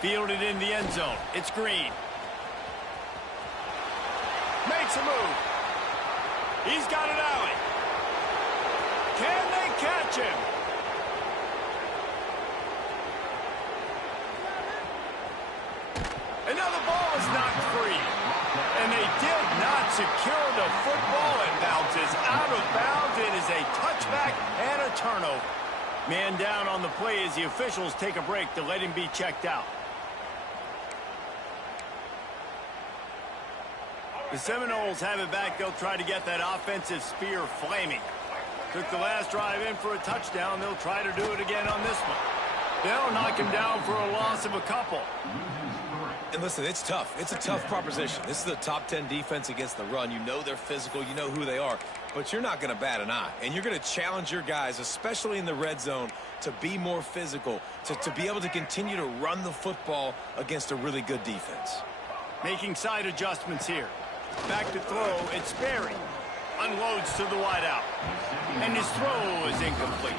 Fielded in the end zone. It's Green. Makes a move. He's got an alley. Can they catch him? Another ball is knocked free. And they did not secure the football, and bounces out of bounds. It is a touchback and a turnover. Man down on the play as the officials take a break to let him be checked out. The Seminoles have it back. They'll try to get that offensive spear flaming. Took the last drive in for a touchdown. They'll try to do it again on this one. They'll knock him down for a loss of a couple. And listen, it's tough. It's a tough proposition. This is a top 10 defense against the run. You know they're physical. You know who they are. But you're not going to bat an eye. And you're going to challenge your guys, especially in the red zone, to be more physical, to be able to continue to run the football against a really good defense. Making side adjustments here. Back to throw, it's Berry. Unloads to the wideout. And his throw is incomplete.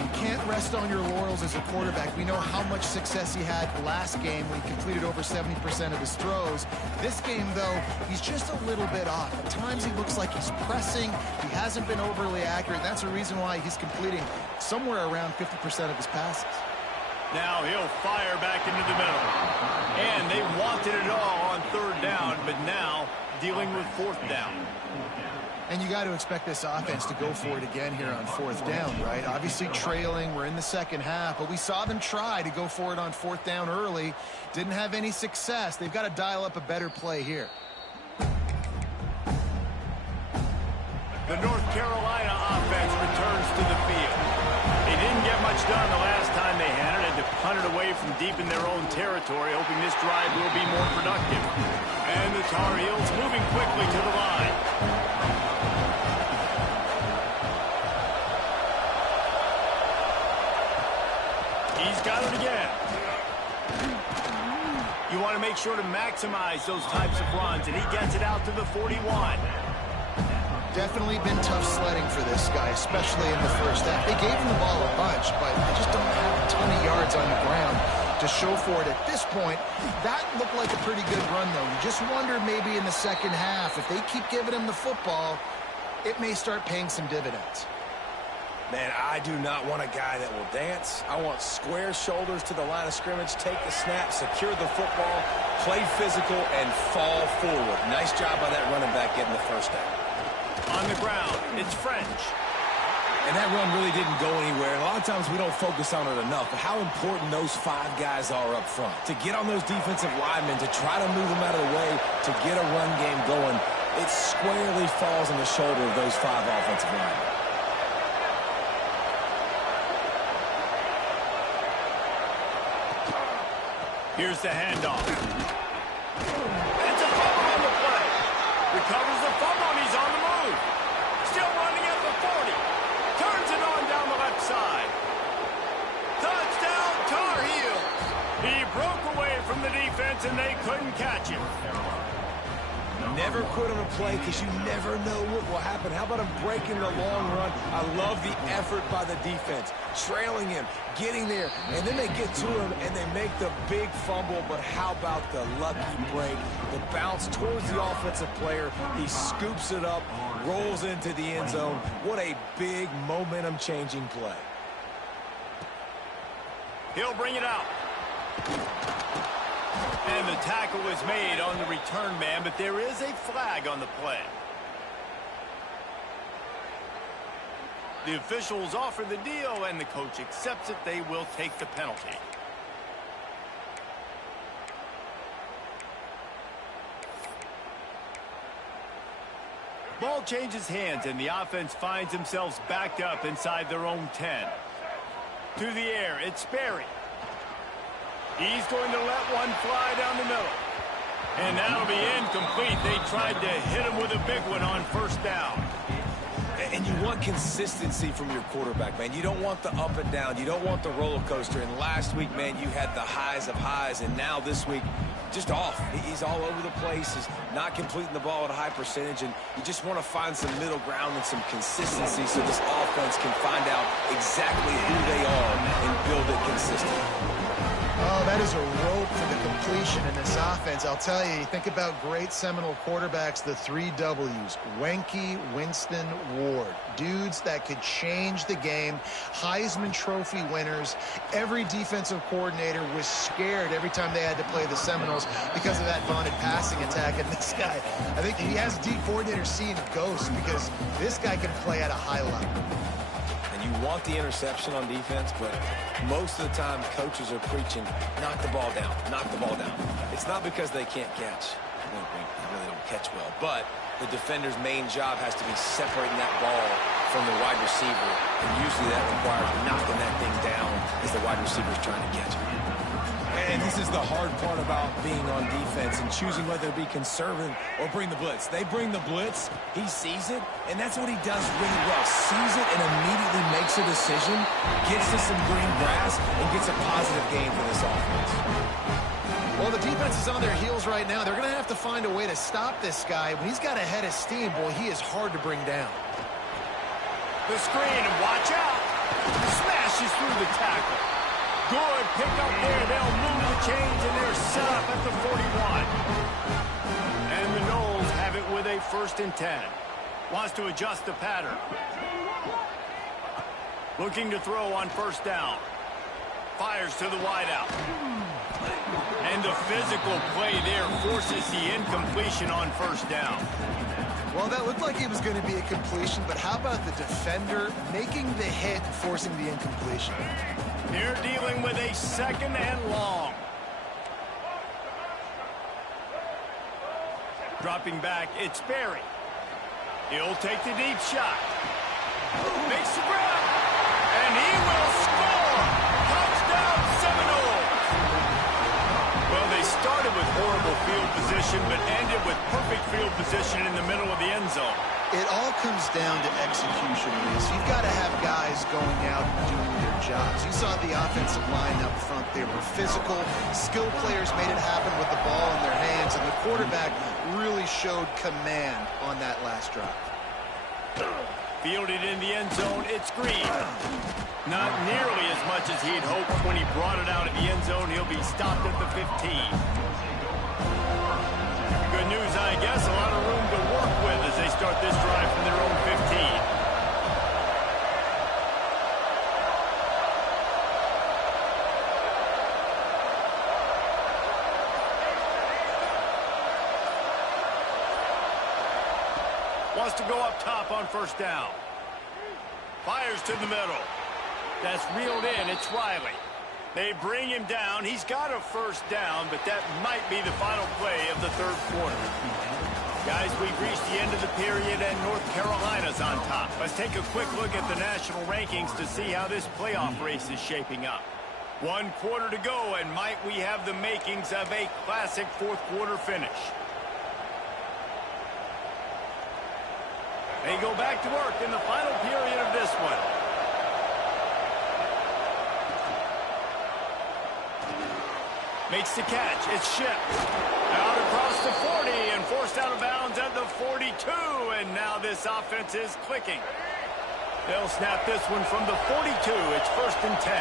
You can't rest on your laurels as a quarterback. We know how much success he had last game when he completed over 70% of his throws. This game, though, he's just a little bit off. At times he looks like he's pressing. He hasn't been overly accurate. That's the reason why he's completing somewhere around 50% of his passes. Now he'll fire back into the middle. And they wanted it all on 3rd down, but now dealing with 4th down. And you got to expect this offense to go for it again here on 4th down, right? Obviously trailing, we're in the second half, but we saw them try to go for it on 4th down early. Didn't have any success. They've got to dial up a better play here. The North Carolina offense returns to the field. They didn't get much done the last time they had it. Had to punt it away from deep in their own territory, hoping this drive will be more productive. And the Tar Heels moving quickly to the line. He's got it again. You want to make sure to maximize those types of runs, and he gets it out to the 41. Definitely been tough sledding for this guy, especially in the first half. They gave him the ball a bunch, but they just don't have a ton of yards on the ground to show for it at this point. That looked like a pretty good run, though. You just wonder maybe in the second half, if they keep giving him the football, it may start paying some dividends. Man, I do not want a guy that will dance. I want square shoulders to the line of scrimmage, take the snap, secure the football, play physical, and fall forward. Nice job by that running back getting the first down. On the ground, it's French. And that run really didn't go anywhere. A lot of times we don't focus on it enough, but how important those 5 guys are up front. To get on those defensive linemen, to try to move them out of the way, to get a run game going, it squarely falls on the shoulder of those 5 offensive linemen. Here's the handoff. It's a fumble on the play. Recovers the fumble, and he's on the move. Still running at the 40. Turns it on down the left side. Touchdown, Tar Heels. He broke away from the defense, and they couldn't catch him. Never quit on a play because you never know what will happen. How about him breaking the long run? I love the effort by the defense. Trailing him, getting there, and then they get to him and they make the big fumble. But how about the lucky break? The bounce towards the offensive player. He scoops it up, rolls into the end zone. What a big momentum-changing play. He'll bring it out. And the tackle is made on the return man, but there is a flag on the play. The officials offer the deal, and the coach accepts it. They will take the penalty. Ball changes hands, and the offense finds themselves backed up inside their own 10. To the air, it's Sperry. He's going to let one fly down the middle. And that'll be incomplete. They tried to hit him with a big one on first down. And you want consistency from your quarterback, man. You don't want the up and down. You don't want the roller coaster. And last week, man, you had the highs of highs. And now this week, just off. He's all over the place. He's not completing the ball at a high percentage. And you just want to find some middle ground and some consistency so this offense can find out exactly who they are and build it consistently. Oh, that is a rope for the completion in this offense. I'll tell you, think about great Seminole quarterbacks, the 3 W's. Wenke, Winston, Ward. Dudes that could change the game. Heisman Trophy winners. Every defensive coordinator was scared every time they had to play the Seminoles because of that vaunted passing attack. And this guy, I think he has D coordinator seeing ghosts because this guy can play at a high level. You want the interception on defense, but most of the time coaches are preaching, knock the ball down, knock the ball down. It's not because they can't catch. We really don't catch well, but the defender's main job has to be separating that ball from the wide receiver, and usually that requires knocking that thing down as the wide receiver's trying to catch it. And this is the hard part about being on defense and choosing whether to be conservative or bring the blitz. They bring the blitz, he sees it, and that's what he does really well. Sees it and immediately makes a decision, gets to some green grass, and gets a positive gain for this offense. Well, the defense is on their heels right now. They're going to have to find a way to stop this guy. When he's got a head of steam, boy, he is hard to bring down. The screen, and watch out. Smashes through the tackle. Good pick up there. They'll move the chains, and they're set up at the 41. And the Noles have it with a 1st and 10. Wants to adjust the pattern. Looking to throw on 1st down. Fires to the wideout. And the physical play there forces the incompletion on 1st down. Well, that looked like it was going to be a completion, but how about the defender making the hit and forcing the incompletion? They're dealing with a 2nd and long. Dropping back, it's Sperry. He'll take the deep shot. Makes the grab, and he will score! Touchdown, Seminoles! Well, they started with horrible field position, but ended with perfect field position in the middle of the end zone. It all comes down to execution, Reese. You've got to have guys going out and doing their jobs. You saw the offensive line up front. They were physical. Skilled players made it happen with the ball in their hands, and the quarterback really showed command on that last drive. Fielded in the end zone, it's Green. Not nearly as much as he'd hoped when he brought it out of the end zone. He'll be stopped at the 15. Good news, I guess. A lot of room to work with as they start this drive from their own 15. Wants to go up top on 1st down. Fires to the middle. That's reeled in. It's Riley. They bring him down. He's got a 1st down, but that might be the final play of the 3rd quarter. Guys, we've reached the end of the period, and North Carolina's on top. Let's take a quick look at the national rankings to see how this playoff race is shaping up. 1 quarter to go, and might we have the makings of a classic 4th quarter finish. They go back to work in the final period of this one. Makes the catch. It's shipped out across the 40 and forced out of bounds this offense is clicking. They'll snap this one from the 42. It's 1st and 10.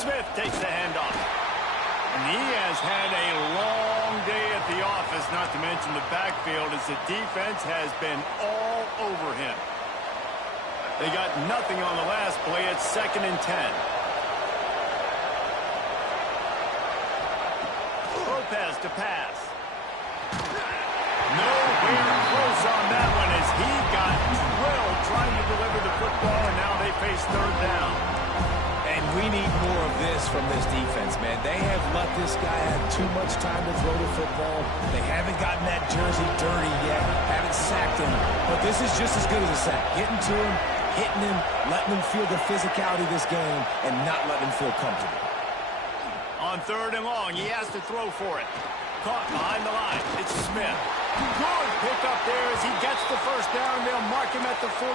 Smith takes the handoff. And he has had a long day at the office, not to mention the backfield, as the defense has been all over him. They got nothing on the last play. It's 2nd and 10. Lopez to pass. Nowhere close on that one as he got drilled trying to deliver the football, and now they face 3rd down. And we need more of this from this defense, man. They have let this guy have too much time to throw the football. They haven't gotten that jersey dirty yet, haven't sacked him. But this is just as good as a sack. Getting to him, hitting him, letting him feel the physicality of this game, and not letting him feel comfortable. On 3rd and long, he has to throw for it. Caught behind the line. It's Smith. Good pick up there as he gets the 1st down. They'll mark him at the 48.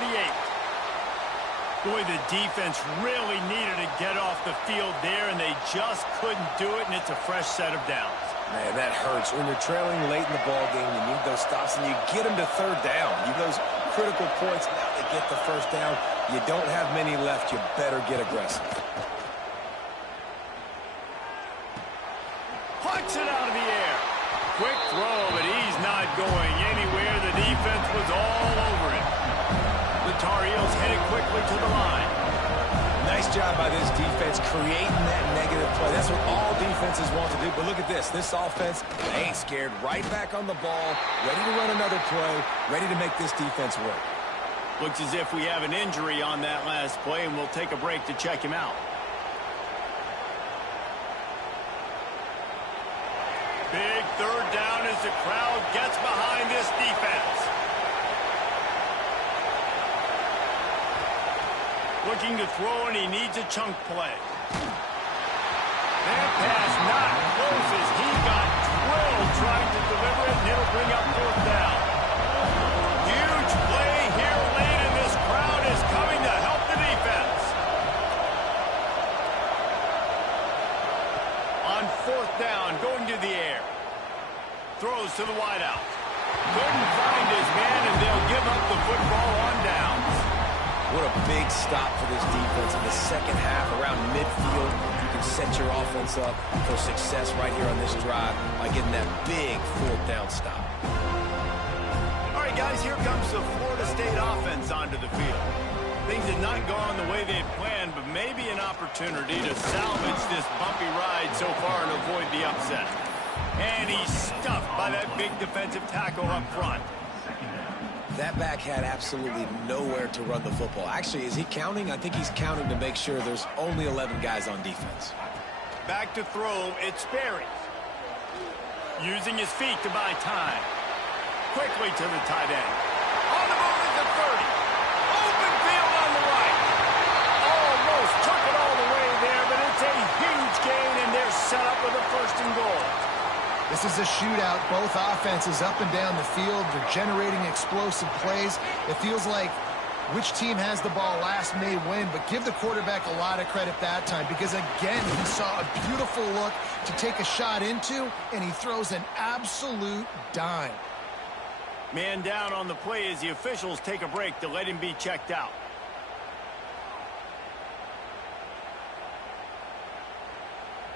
Boy, the defense really needed to get off the field there, and they just couldn't do it, and it's a fresh set of downs. Man, that hurts. When you're trailing late in the ball game, you need those stops, and you get them to 3rd down. You those critical points, now they get the 1st down. You don't have many left. You better get aggressive. Puts it out of the air. Quick throw, but he's not going anywhere. The defense was all over him. The Tar Heels headed quickly to the line. Nice job by this defense creating that negative play. That's what all defenses want to do. But look at this. This offense, they ain't scared. Right back on the ball, ready to run another play, ready to make this defense work. Looks as if we have an injury on that last play, and we'll take a break to check him out. Big 3rd down as the crowd gets behind this defense. Looking to throw, and he needs a chunk play. That pass not close as he got drilled trying to deliver it, and it'll bring up 4th down. Huge play here late, and this crowd is coming to help the defense. On 4th down, going to the air. Throws to the wideout. Couldn't find his man, and they'll give up the football on downs. What a big stop for this defense in the 2nd half around midfield. You can set your offense up for success right here on this drive by getting that big 4th down stop. All right, guys, here comes the Florida State offense onto the field. Things have not gone the way they'd planned, but maybe an opportunity to salvage this bumpy ride so far and avoid the upset. And he's stuffed by that big defensive tackle up front. That back had absolutely nowhere to run the football. Actually, is he counting? I think he's counting to make sure there's only 11 guys on defense. Back to throw, it's Sperry. Using his feet to buy time. Quickly to the tight end. On the move is the 30. Open field on the right. Almost took it all the way there, but it's a huge gain, and they're set up with a 1st and goal. This is a shootout. Both offenses up and down the field. They're generating explosive plays. It feels like which team has the ball last may win, but give the quarterback a lot of credit that time because, again, he saw a beautiful look to take a shot into, and he throws an absolute dime. Man down on the play as the officials take a break to let him be checked out.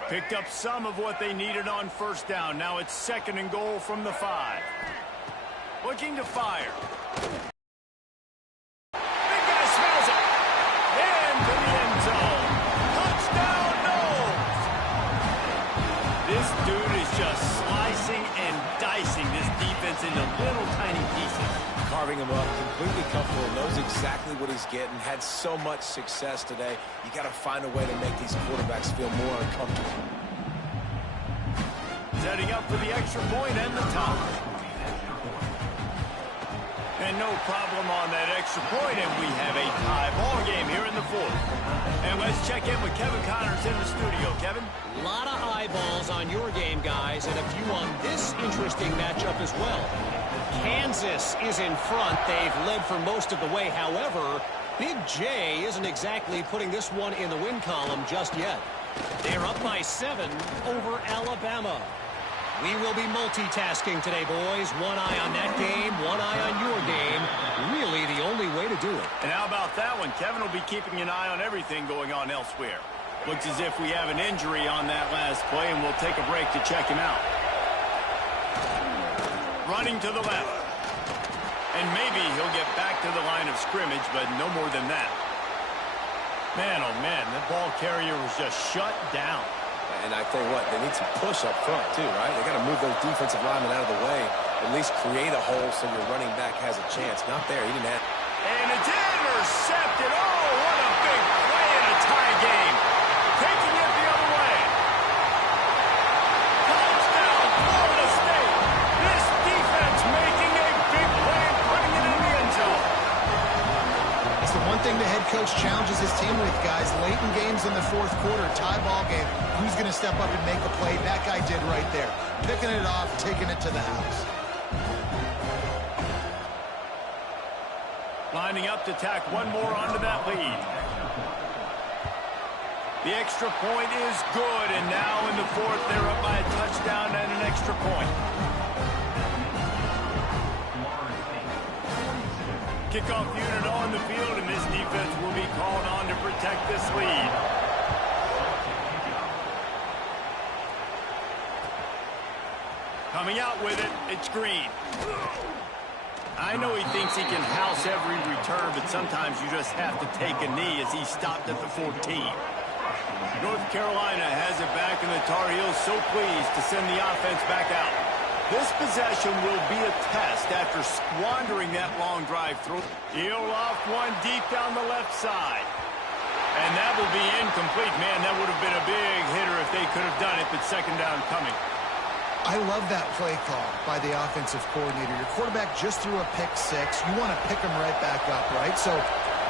Picked up some of what they needed on 1st down. Now it's 2nd and goal from the 5. Looking to fire. Big guy smells it. Into the end zone. Touchdown, Knowles. This dude is just slicing and dicing this defense into little tiny pieces. Carving him up, completely comfortable, knows exactly what he's getting, had so much success today. You got to find a way to make these quarterbacks feel more uncomfortable. Setting up for the extra point and the top. And no problem on that extra point, and we have a tie ball game here in the 4th. And let's check in with Kevin Connors in the studio. Kevin? A lot of eyeballs on your game, guys, and a few on this interesting matchup as well. Kansas is in front. They've led for most of the way. However, Big J isn't exactly putting this one in the win column just yet. They're up by 7 over Alabama. We will be multitasking today, boys. One eye on that game, one eye on your game. Really the only way to do it. And how about that one? Kevin will be keeping an eye on everything going on elsewhere. Looks as if we have an injury on that last play, and we'll take a break to check him out. Running to the left. And maybe he'll get back to the line of scrimmage, but no more than that. Man, oh man, that ball carrier was just shut down. And I tell you what, they need some push up front too, right? They got to move those defensive linemen out of the way, at least create a hole so your running back has a chance. Not there. He didn't have. And it's intercepted. Oh, what a big play in a tie game. Taking it the other way. Touchdown, Florida State. This defense making a big play and putting it in the end zone. It's the one thing the head coach challenges his team with, guys. Late in games in the fourth quarter, tie ball game. Who's going to step up and make a play? That guy did right there. Picking it off, taking it to the house. Lining up to tack one more onto that lead. The extra point is good, and now in the fourth, they're up by a touchdown and an extra point. Kickoff unit on the field, and this defense will be called on to protect this lead. Coming out with it, it's Green. I know he thinks he can house every return, but sometimes you just have to take a knee as he stopped at the 14. North Carolina has it back, and the Tar Heels so pleased to send the offense back out. This possession will be a test after squandering that long drive through. He'll off one deep down the left side. And that will be incomplete. Man, that would have been a big hitter if they could have done it, but second down coming. I love that play call by the offensive coordinator. Your quarterback just threw a pick six. You want to pick him right back up, right? So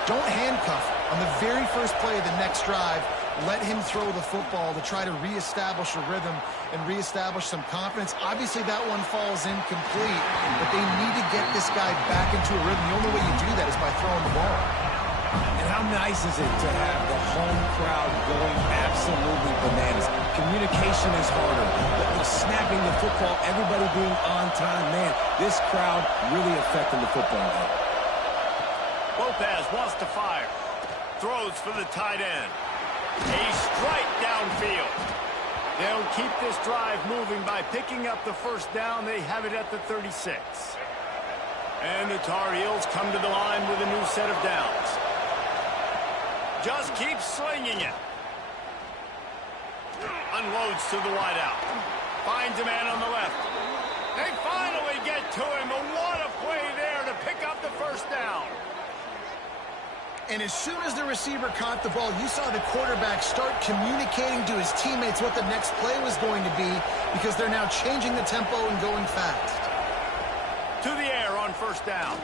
don't handcuff him. On the very first play of the next drive, let him throw the football to try to reestablish a rhythm and reestablish some confidence. Obviously, that one falls incomplete, but they need to get this guy back into a rhythm. The only way you do that is by throwing the ball. And how nice is it to have the home crowd going absolutely bananas? Communication is harder. The snapping the football, everybody being on time. Man, this crowd really affecting the football game. Lopez wants to fire. Throws for the tight end. A strike downfield. They'll keep this drive moving by picking up the first down. They have it at the 36. And the Tar Heels come to the line with a new set of downs. Just keep slinging it. Unloads to the wideout. Finds a man on the left. They finally get to him. But what a play there to pick up the first down. And as soon as the receiver caught the ball, you saw the quarterback start communicating to his teammates what the next play was going to be, because they're now changing the tempo and going fast. To the air on first down.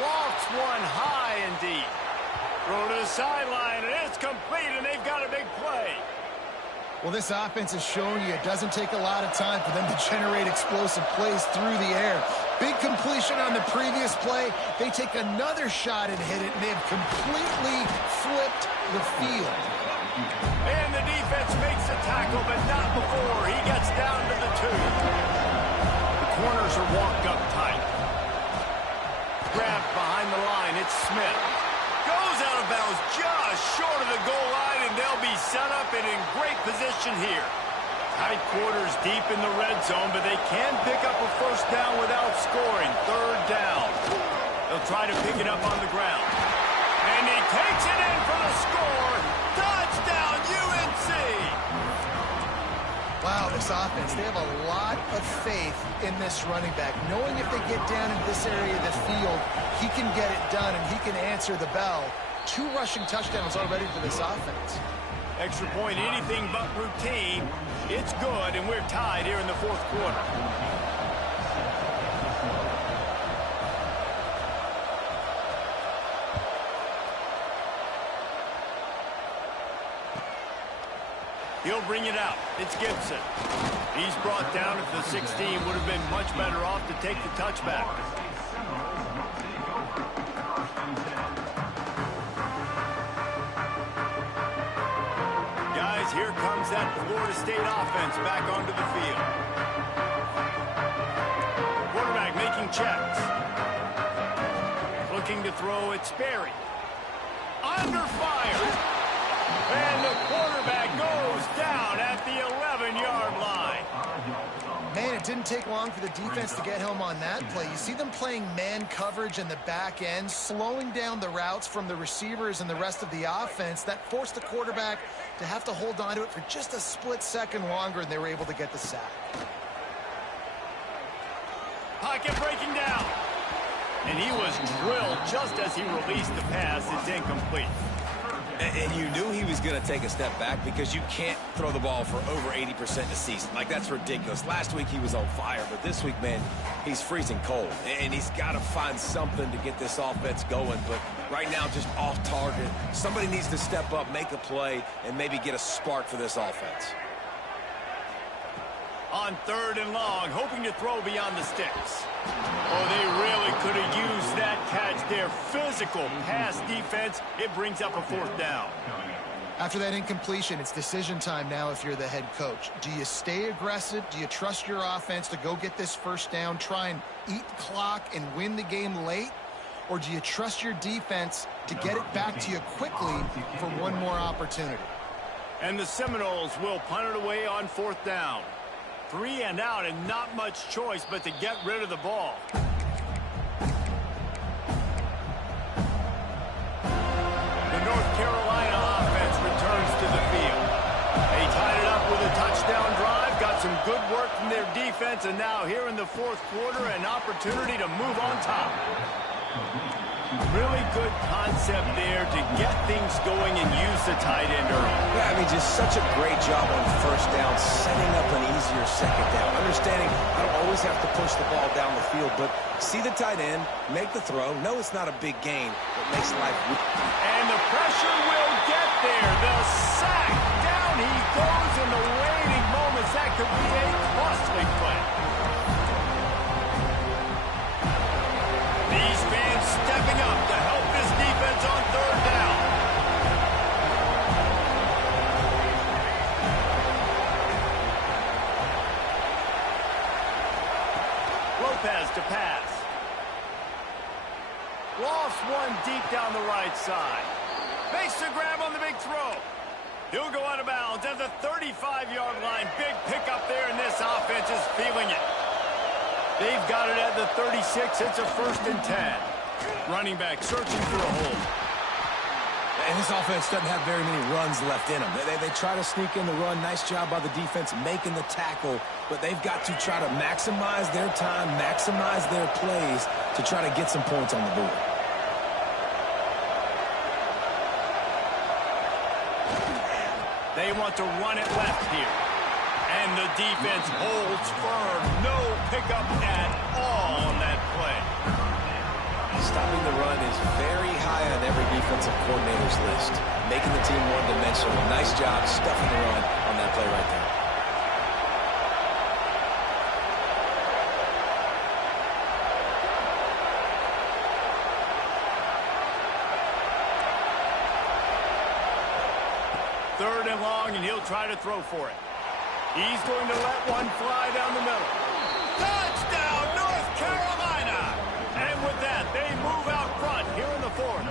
Lofts one high and deep. Throw to the sideline, and it's complete, and they've got a big play. Well, this offense is showing you it doesn't take a lot of time for them to generate explosive plays through the air. Big completion on the previous play. They take another shot and hit it, and they've completely flipped the field. And the defense makes a tackle, but not before he gets down to the 2. The corners are walked up tight. Grabbed behind the line, it's Smith. Goes out of bounds just short of the goal line, and they'll be set up and in great position here. Tight quarters deep in the red zone, but they can pick up a first down without scoring. Third down. They'll try to pick it up on the ground. And he takes it in for the score. Touchdown, UNC! Wow, this offense, they have a lot of faith in this running back, knowing if they get down in this area of the field, he can get it done and he can answer the bell. 2 rushing touchdowns already for this offense. Extra point, anything but routine. It's good, and we're tied here in the fourth quarter. He'll bring it out. It's Gibson. He's brought down at the 16. Would have been much better off to take the touchback. Guys, here comes that that Florida State offense back onto the field. Quarterback making checks. Looking to throw it, Sperry. Under fire. And the quarterback goes down at the 11-yard line. Man, it didn't take long for the defense to get home on that play. You see them playing man coverage in the back end, slowing down the routes from the receivers and the rest of the offense. That forced the quarterback to have to hold on to it for just a split second longer, and they were able to get the sack. Pocket breaking down. And he was drilled just as he released the pass. It's incomplete. And you knew he was going to take a step back because you can't throw the ball for over 80% a season. Like, that's ridiculous. Last week he was on fire, but this week, man, he's freezing cold. And he's got to find something to get this offense going. But right now, just off target. Somebody needs to step up, make a play, and maybe get a spark for this offense. On 3rd and long, hoping to throw beyond the sticks. Oh, they really could have used that catch. Their physical pass defense, it brings up a 4th down. After that incompletion, it's decision time now if you're the head coach. Do you stay aggressive? Do you trust your offense to go get this 1st down, try and eat the clock and win the game late? Or do you trust your defense to get it back to you quickly for one more opportunity? And the Seminoles will punt it away on 4th down. 3 and out, and not much choice but to get rid of the ball. The North Carolina offense returns to the field. They tied it up with a touchdown drive, got some good work from their defense, and now here in the 4th quarter, an opportunity to move on top. Really good concept there to get things going and use the tight end early. Yeah, I mean, just such a great job on 1st down, setting up an easier 2nd down. Understanding I don't always have to push the ball down the field, but see the tight end, make the throw. No, it's not a big gain, but makes life. And the pressure will get there. The sack. Down he goes in the waiting moments. That could be a costly play. These fans stepping up to help this defense on 3rd down. Lopez to pass. Lost one deep down the right side. Makes the grab on the big throw. He'll go out of bounds at the 35-yard line. Big pickup there, and this offense is feeling it. They've got it at the 36. It's a 1st and 10. Running back searching for a hole. And this offense doesn't have very many runs left in them. They try to sneak in the run. Nice job by the defense making the tackle. But they've got to try to maximize their time, maximize their plays to try to get some points on the board. They want to run it left here. And the defense holds firm. No pickup at all on that play. Stopping the run is very high on every defensive coordinator's list. Making the team one-dimensional. Nice job stuffing the run on that play right there. Third and long, and he'll try to throw for it. He's going to let one fly down the middle. Touchdown, North Carolina! And with that, they move out front here in the 4th.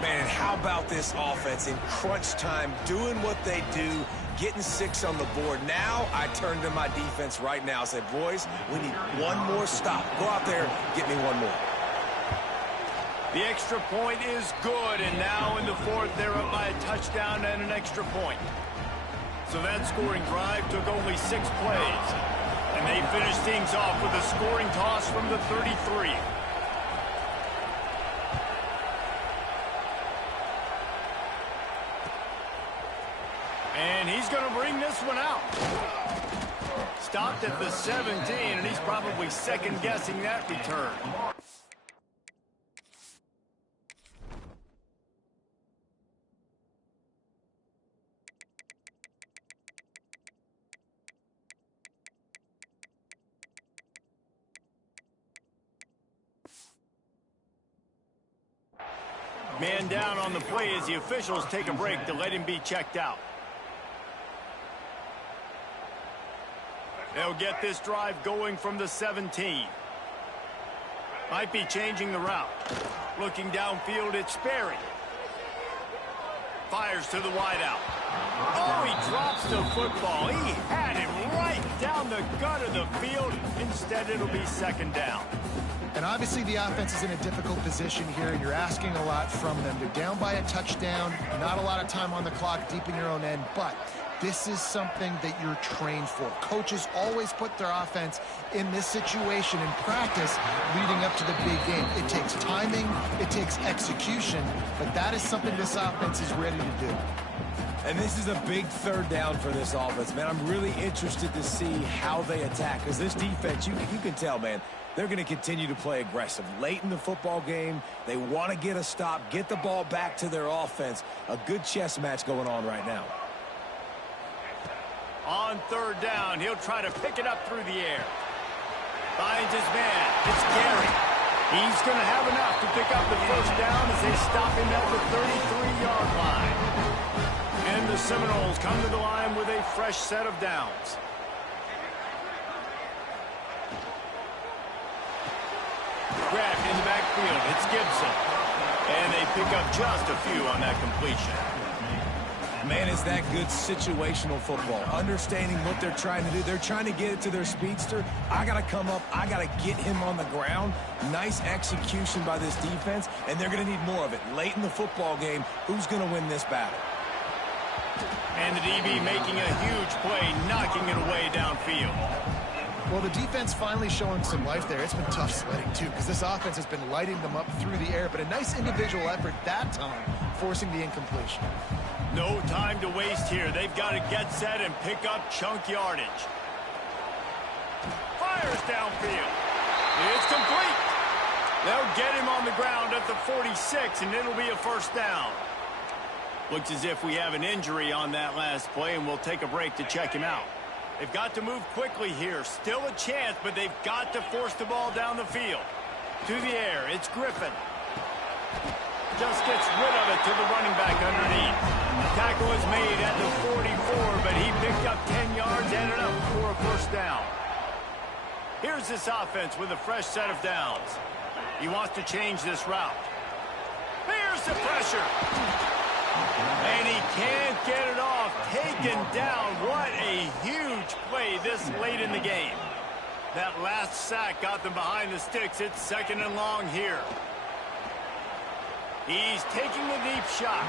Man, how about this offense in crunch time, doing what they do, getting 6 on the board. Now I turn to my defense right now and say, boys, we need one more stop. Go out there, get me one more. The extra point is good, and now in the 4th, they're up by a touchdown and an extra point. So that scoring drive took only 6 plays. And they finished things off with a scoring toss from the 33. And he's going to bring this one out. Stopped at the 17, and he's probably second-guessing that return. Man down on the play as the officials take a break to let him be checked out. They'll get this drive going from the 17. Might be changing the route. Looking downfield, it's Sperry. Fires to the wideout. Oh, he drops the football. He had it right down the gut of the field. Instead, it'll be second down. And obviously the offense is in a difficult position here, and you're asking a lot from them. They're down by a touchdown, not a lot of time on the clock, deep in your own end, but this is something that you're trained for. Coaches always put their offense in this situation in practice leading up to the big game. It takes timing, it takes execution, but that is something this offense is ready to do. And this is a big third down for this offense, man. I'm really interested to see how they attack, because this defense, you can tell, man, they're going to continue to play aggressive. Late in the football game, they want to get a stop, get the ball back to their offense. A good chess match going on right now. On third down, he'll try to pick it up through the air. Finds his man. It's Gary. He's going to have enough to pick up the first down as they stop him at the 33-yard line. And the Seminoles come to the line with a fresh set of downs. Grabbed in the backfield. It's Gibson. And they pick up just a few on that completion. Man, is that good situational football. Understanding what they're trying to do. They're trying to get it to their speedster. I got to come up. I got to get him on the ground. Nice execution by this defense, and they're going to need more of it. Late in the football game, who's going to win this battle? And the DB making a huge play, knocking it away downfield. Well, the defense finally showing some life there. It's been tough sledding, too, because this offense has been lighting them up through the air, but a nice individual effort that time, forcing the incompletion. No time to waste here. They've got to get set and pick up chunk yardage. Fires downfield. It's complete. They'll get him on the ground at the 46, and it'll be a first down. Looks as if we have an injury on that last play, and we'll take a break to check him out. They've got to move quickly here. Still a chance, but they've got to force the ball down the field. To the air, it's Griffin. Just gets rid of it to the running back underneath. Tackle is made at the 44, but he picked up 10 yards, ended up for a first down. Here's this offense with a fresh set of downs. He wants to change this route. Here's the pressure. And he can't get it off. Taken down. What a huge play this late in the game. That last sack got them behind the sticks. It's second and long here. He's taking the deep shot.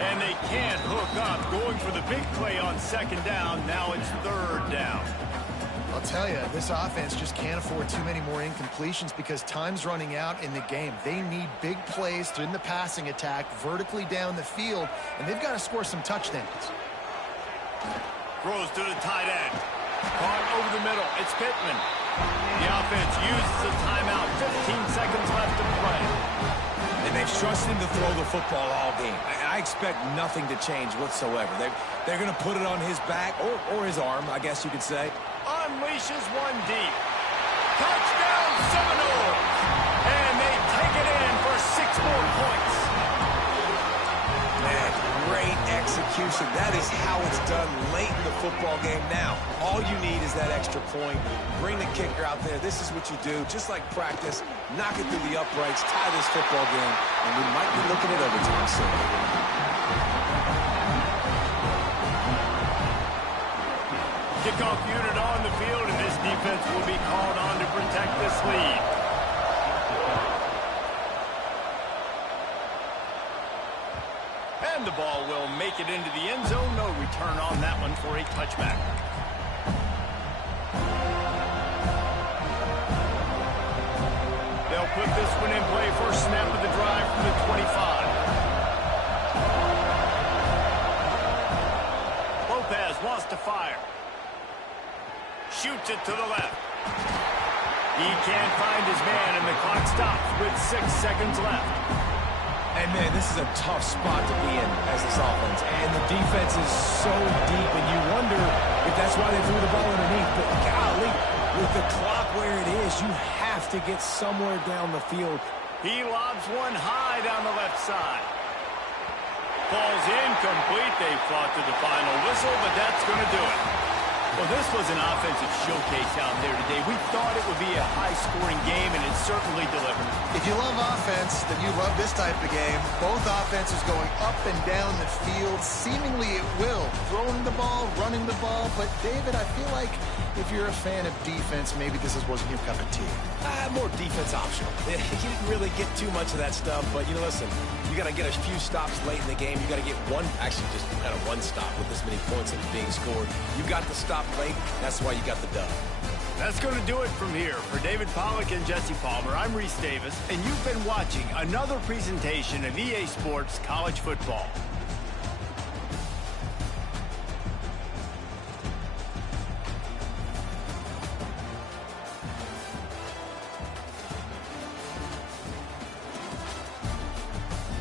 And they can't hook up. Going for the big play on second down. Now it's third down. I'll tell you, this offense just can't afford too many more incompletions because time's running out in the game. They need big plays in the passing attack, vertically down the field, and they've got to score some touchdowns. Throws to the tight end. Caught over the middle. It's Pittman. The offense uses the timeout. 15 seconds left to play. And they've trusted him to throw the football all game. I expect nothing to change whatsoever. They're going to put it on his back, or his arm, I guess you could say. Unleashes one deep. Touchdown Seminoles! And they take it in for 6 more points. Man, great execution. That is how it's done late in the football game now. All you need is that extra point. Bring the kicker out there. This is what you do. Just like practice, knock it through the uprights, tie this football game, and we might be looking at overtime soon. Kickoff unit on the field, and this defense will be called on to protect this lead. And the ball will make it into the end zone. No return on that one for a touchback. They'll put this one in play. First snap of the drive from the 25. Lopez wants to fire. Shoots it to the left. He can't find his man, and the clock stops with 6 seconds left. And, man, this is a tough spot to be in as this offense. And the defense is so deep, and you wonder if that's why they threw the ball underneath. But, golly, with the clock where it is, you have to get somewhere down the field. He lobs one high down the left side. Falls incomplete. They fought to the final whistle, but that's going to do it. Well, this was an offensive showcase out there today. We thought it would be a high-scoring game, and it certainly delivered. If you love offense, then you love this type of game. Both offenses going up and down the field, seemingly at will. Throwing the ball, running the ball. But, David, I feel like if you're a fan of defense, maybe this wasn't your cup of tea. More defense optional. You didn't really get too much of that stuff, but, listen, you got to get a few stops late in the game. You got to get one, actually just kind of one stop with this many points that was being scored. You got the stop late. That's why you got the dub. That's going to do it from here. For David Pollack and Jesse Palmer, I'm Reese Davis, and you've been watching another presentation of EA Sports College Football.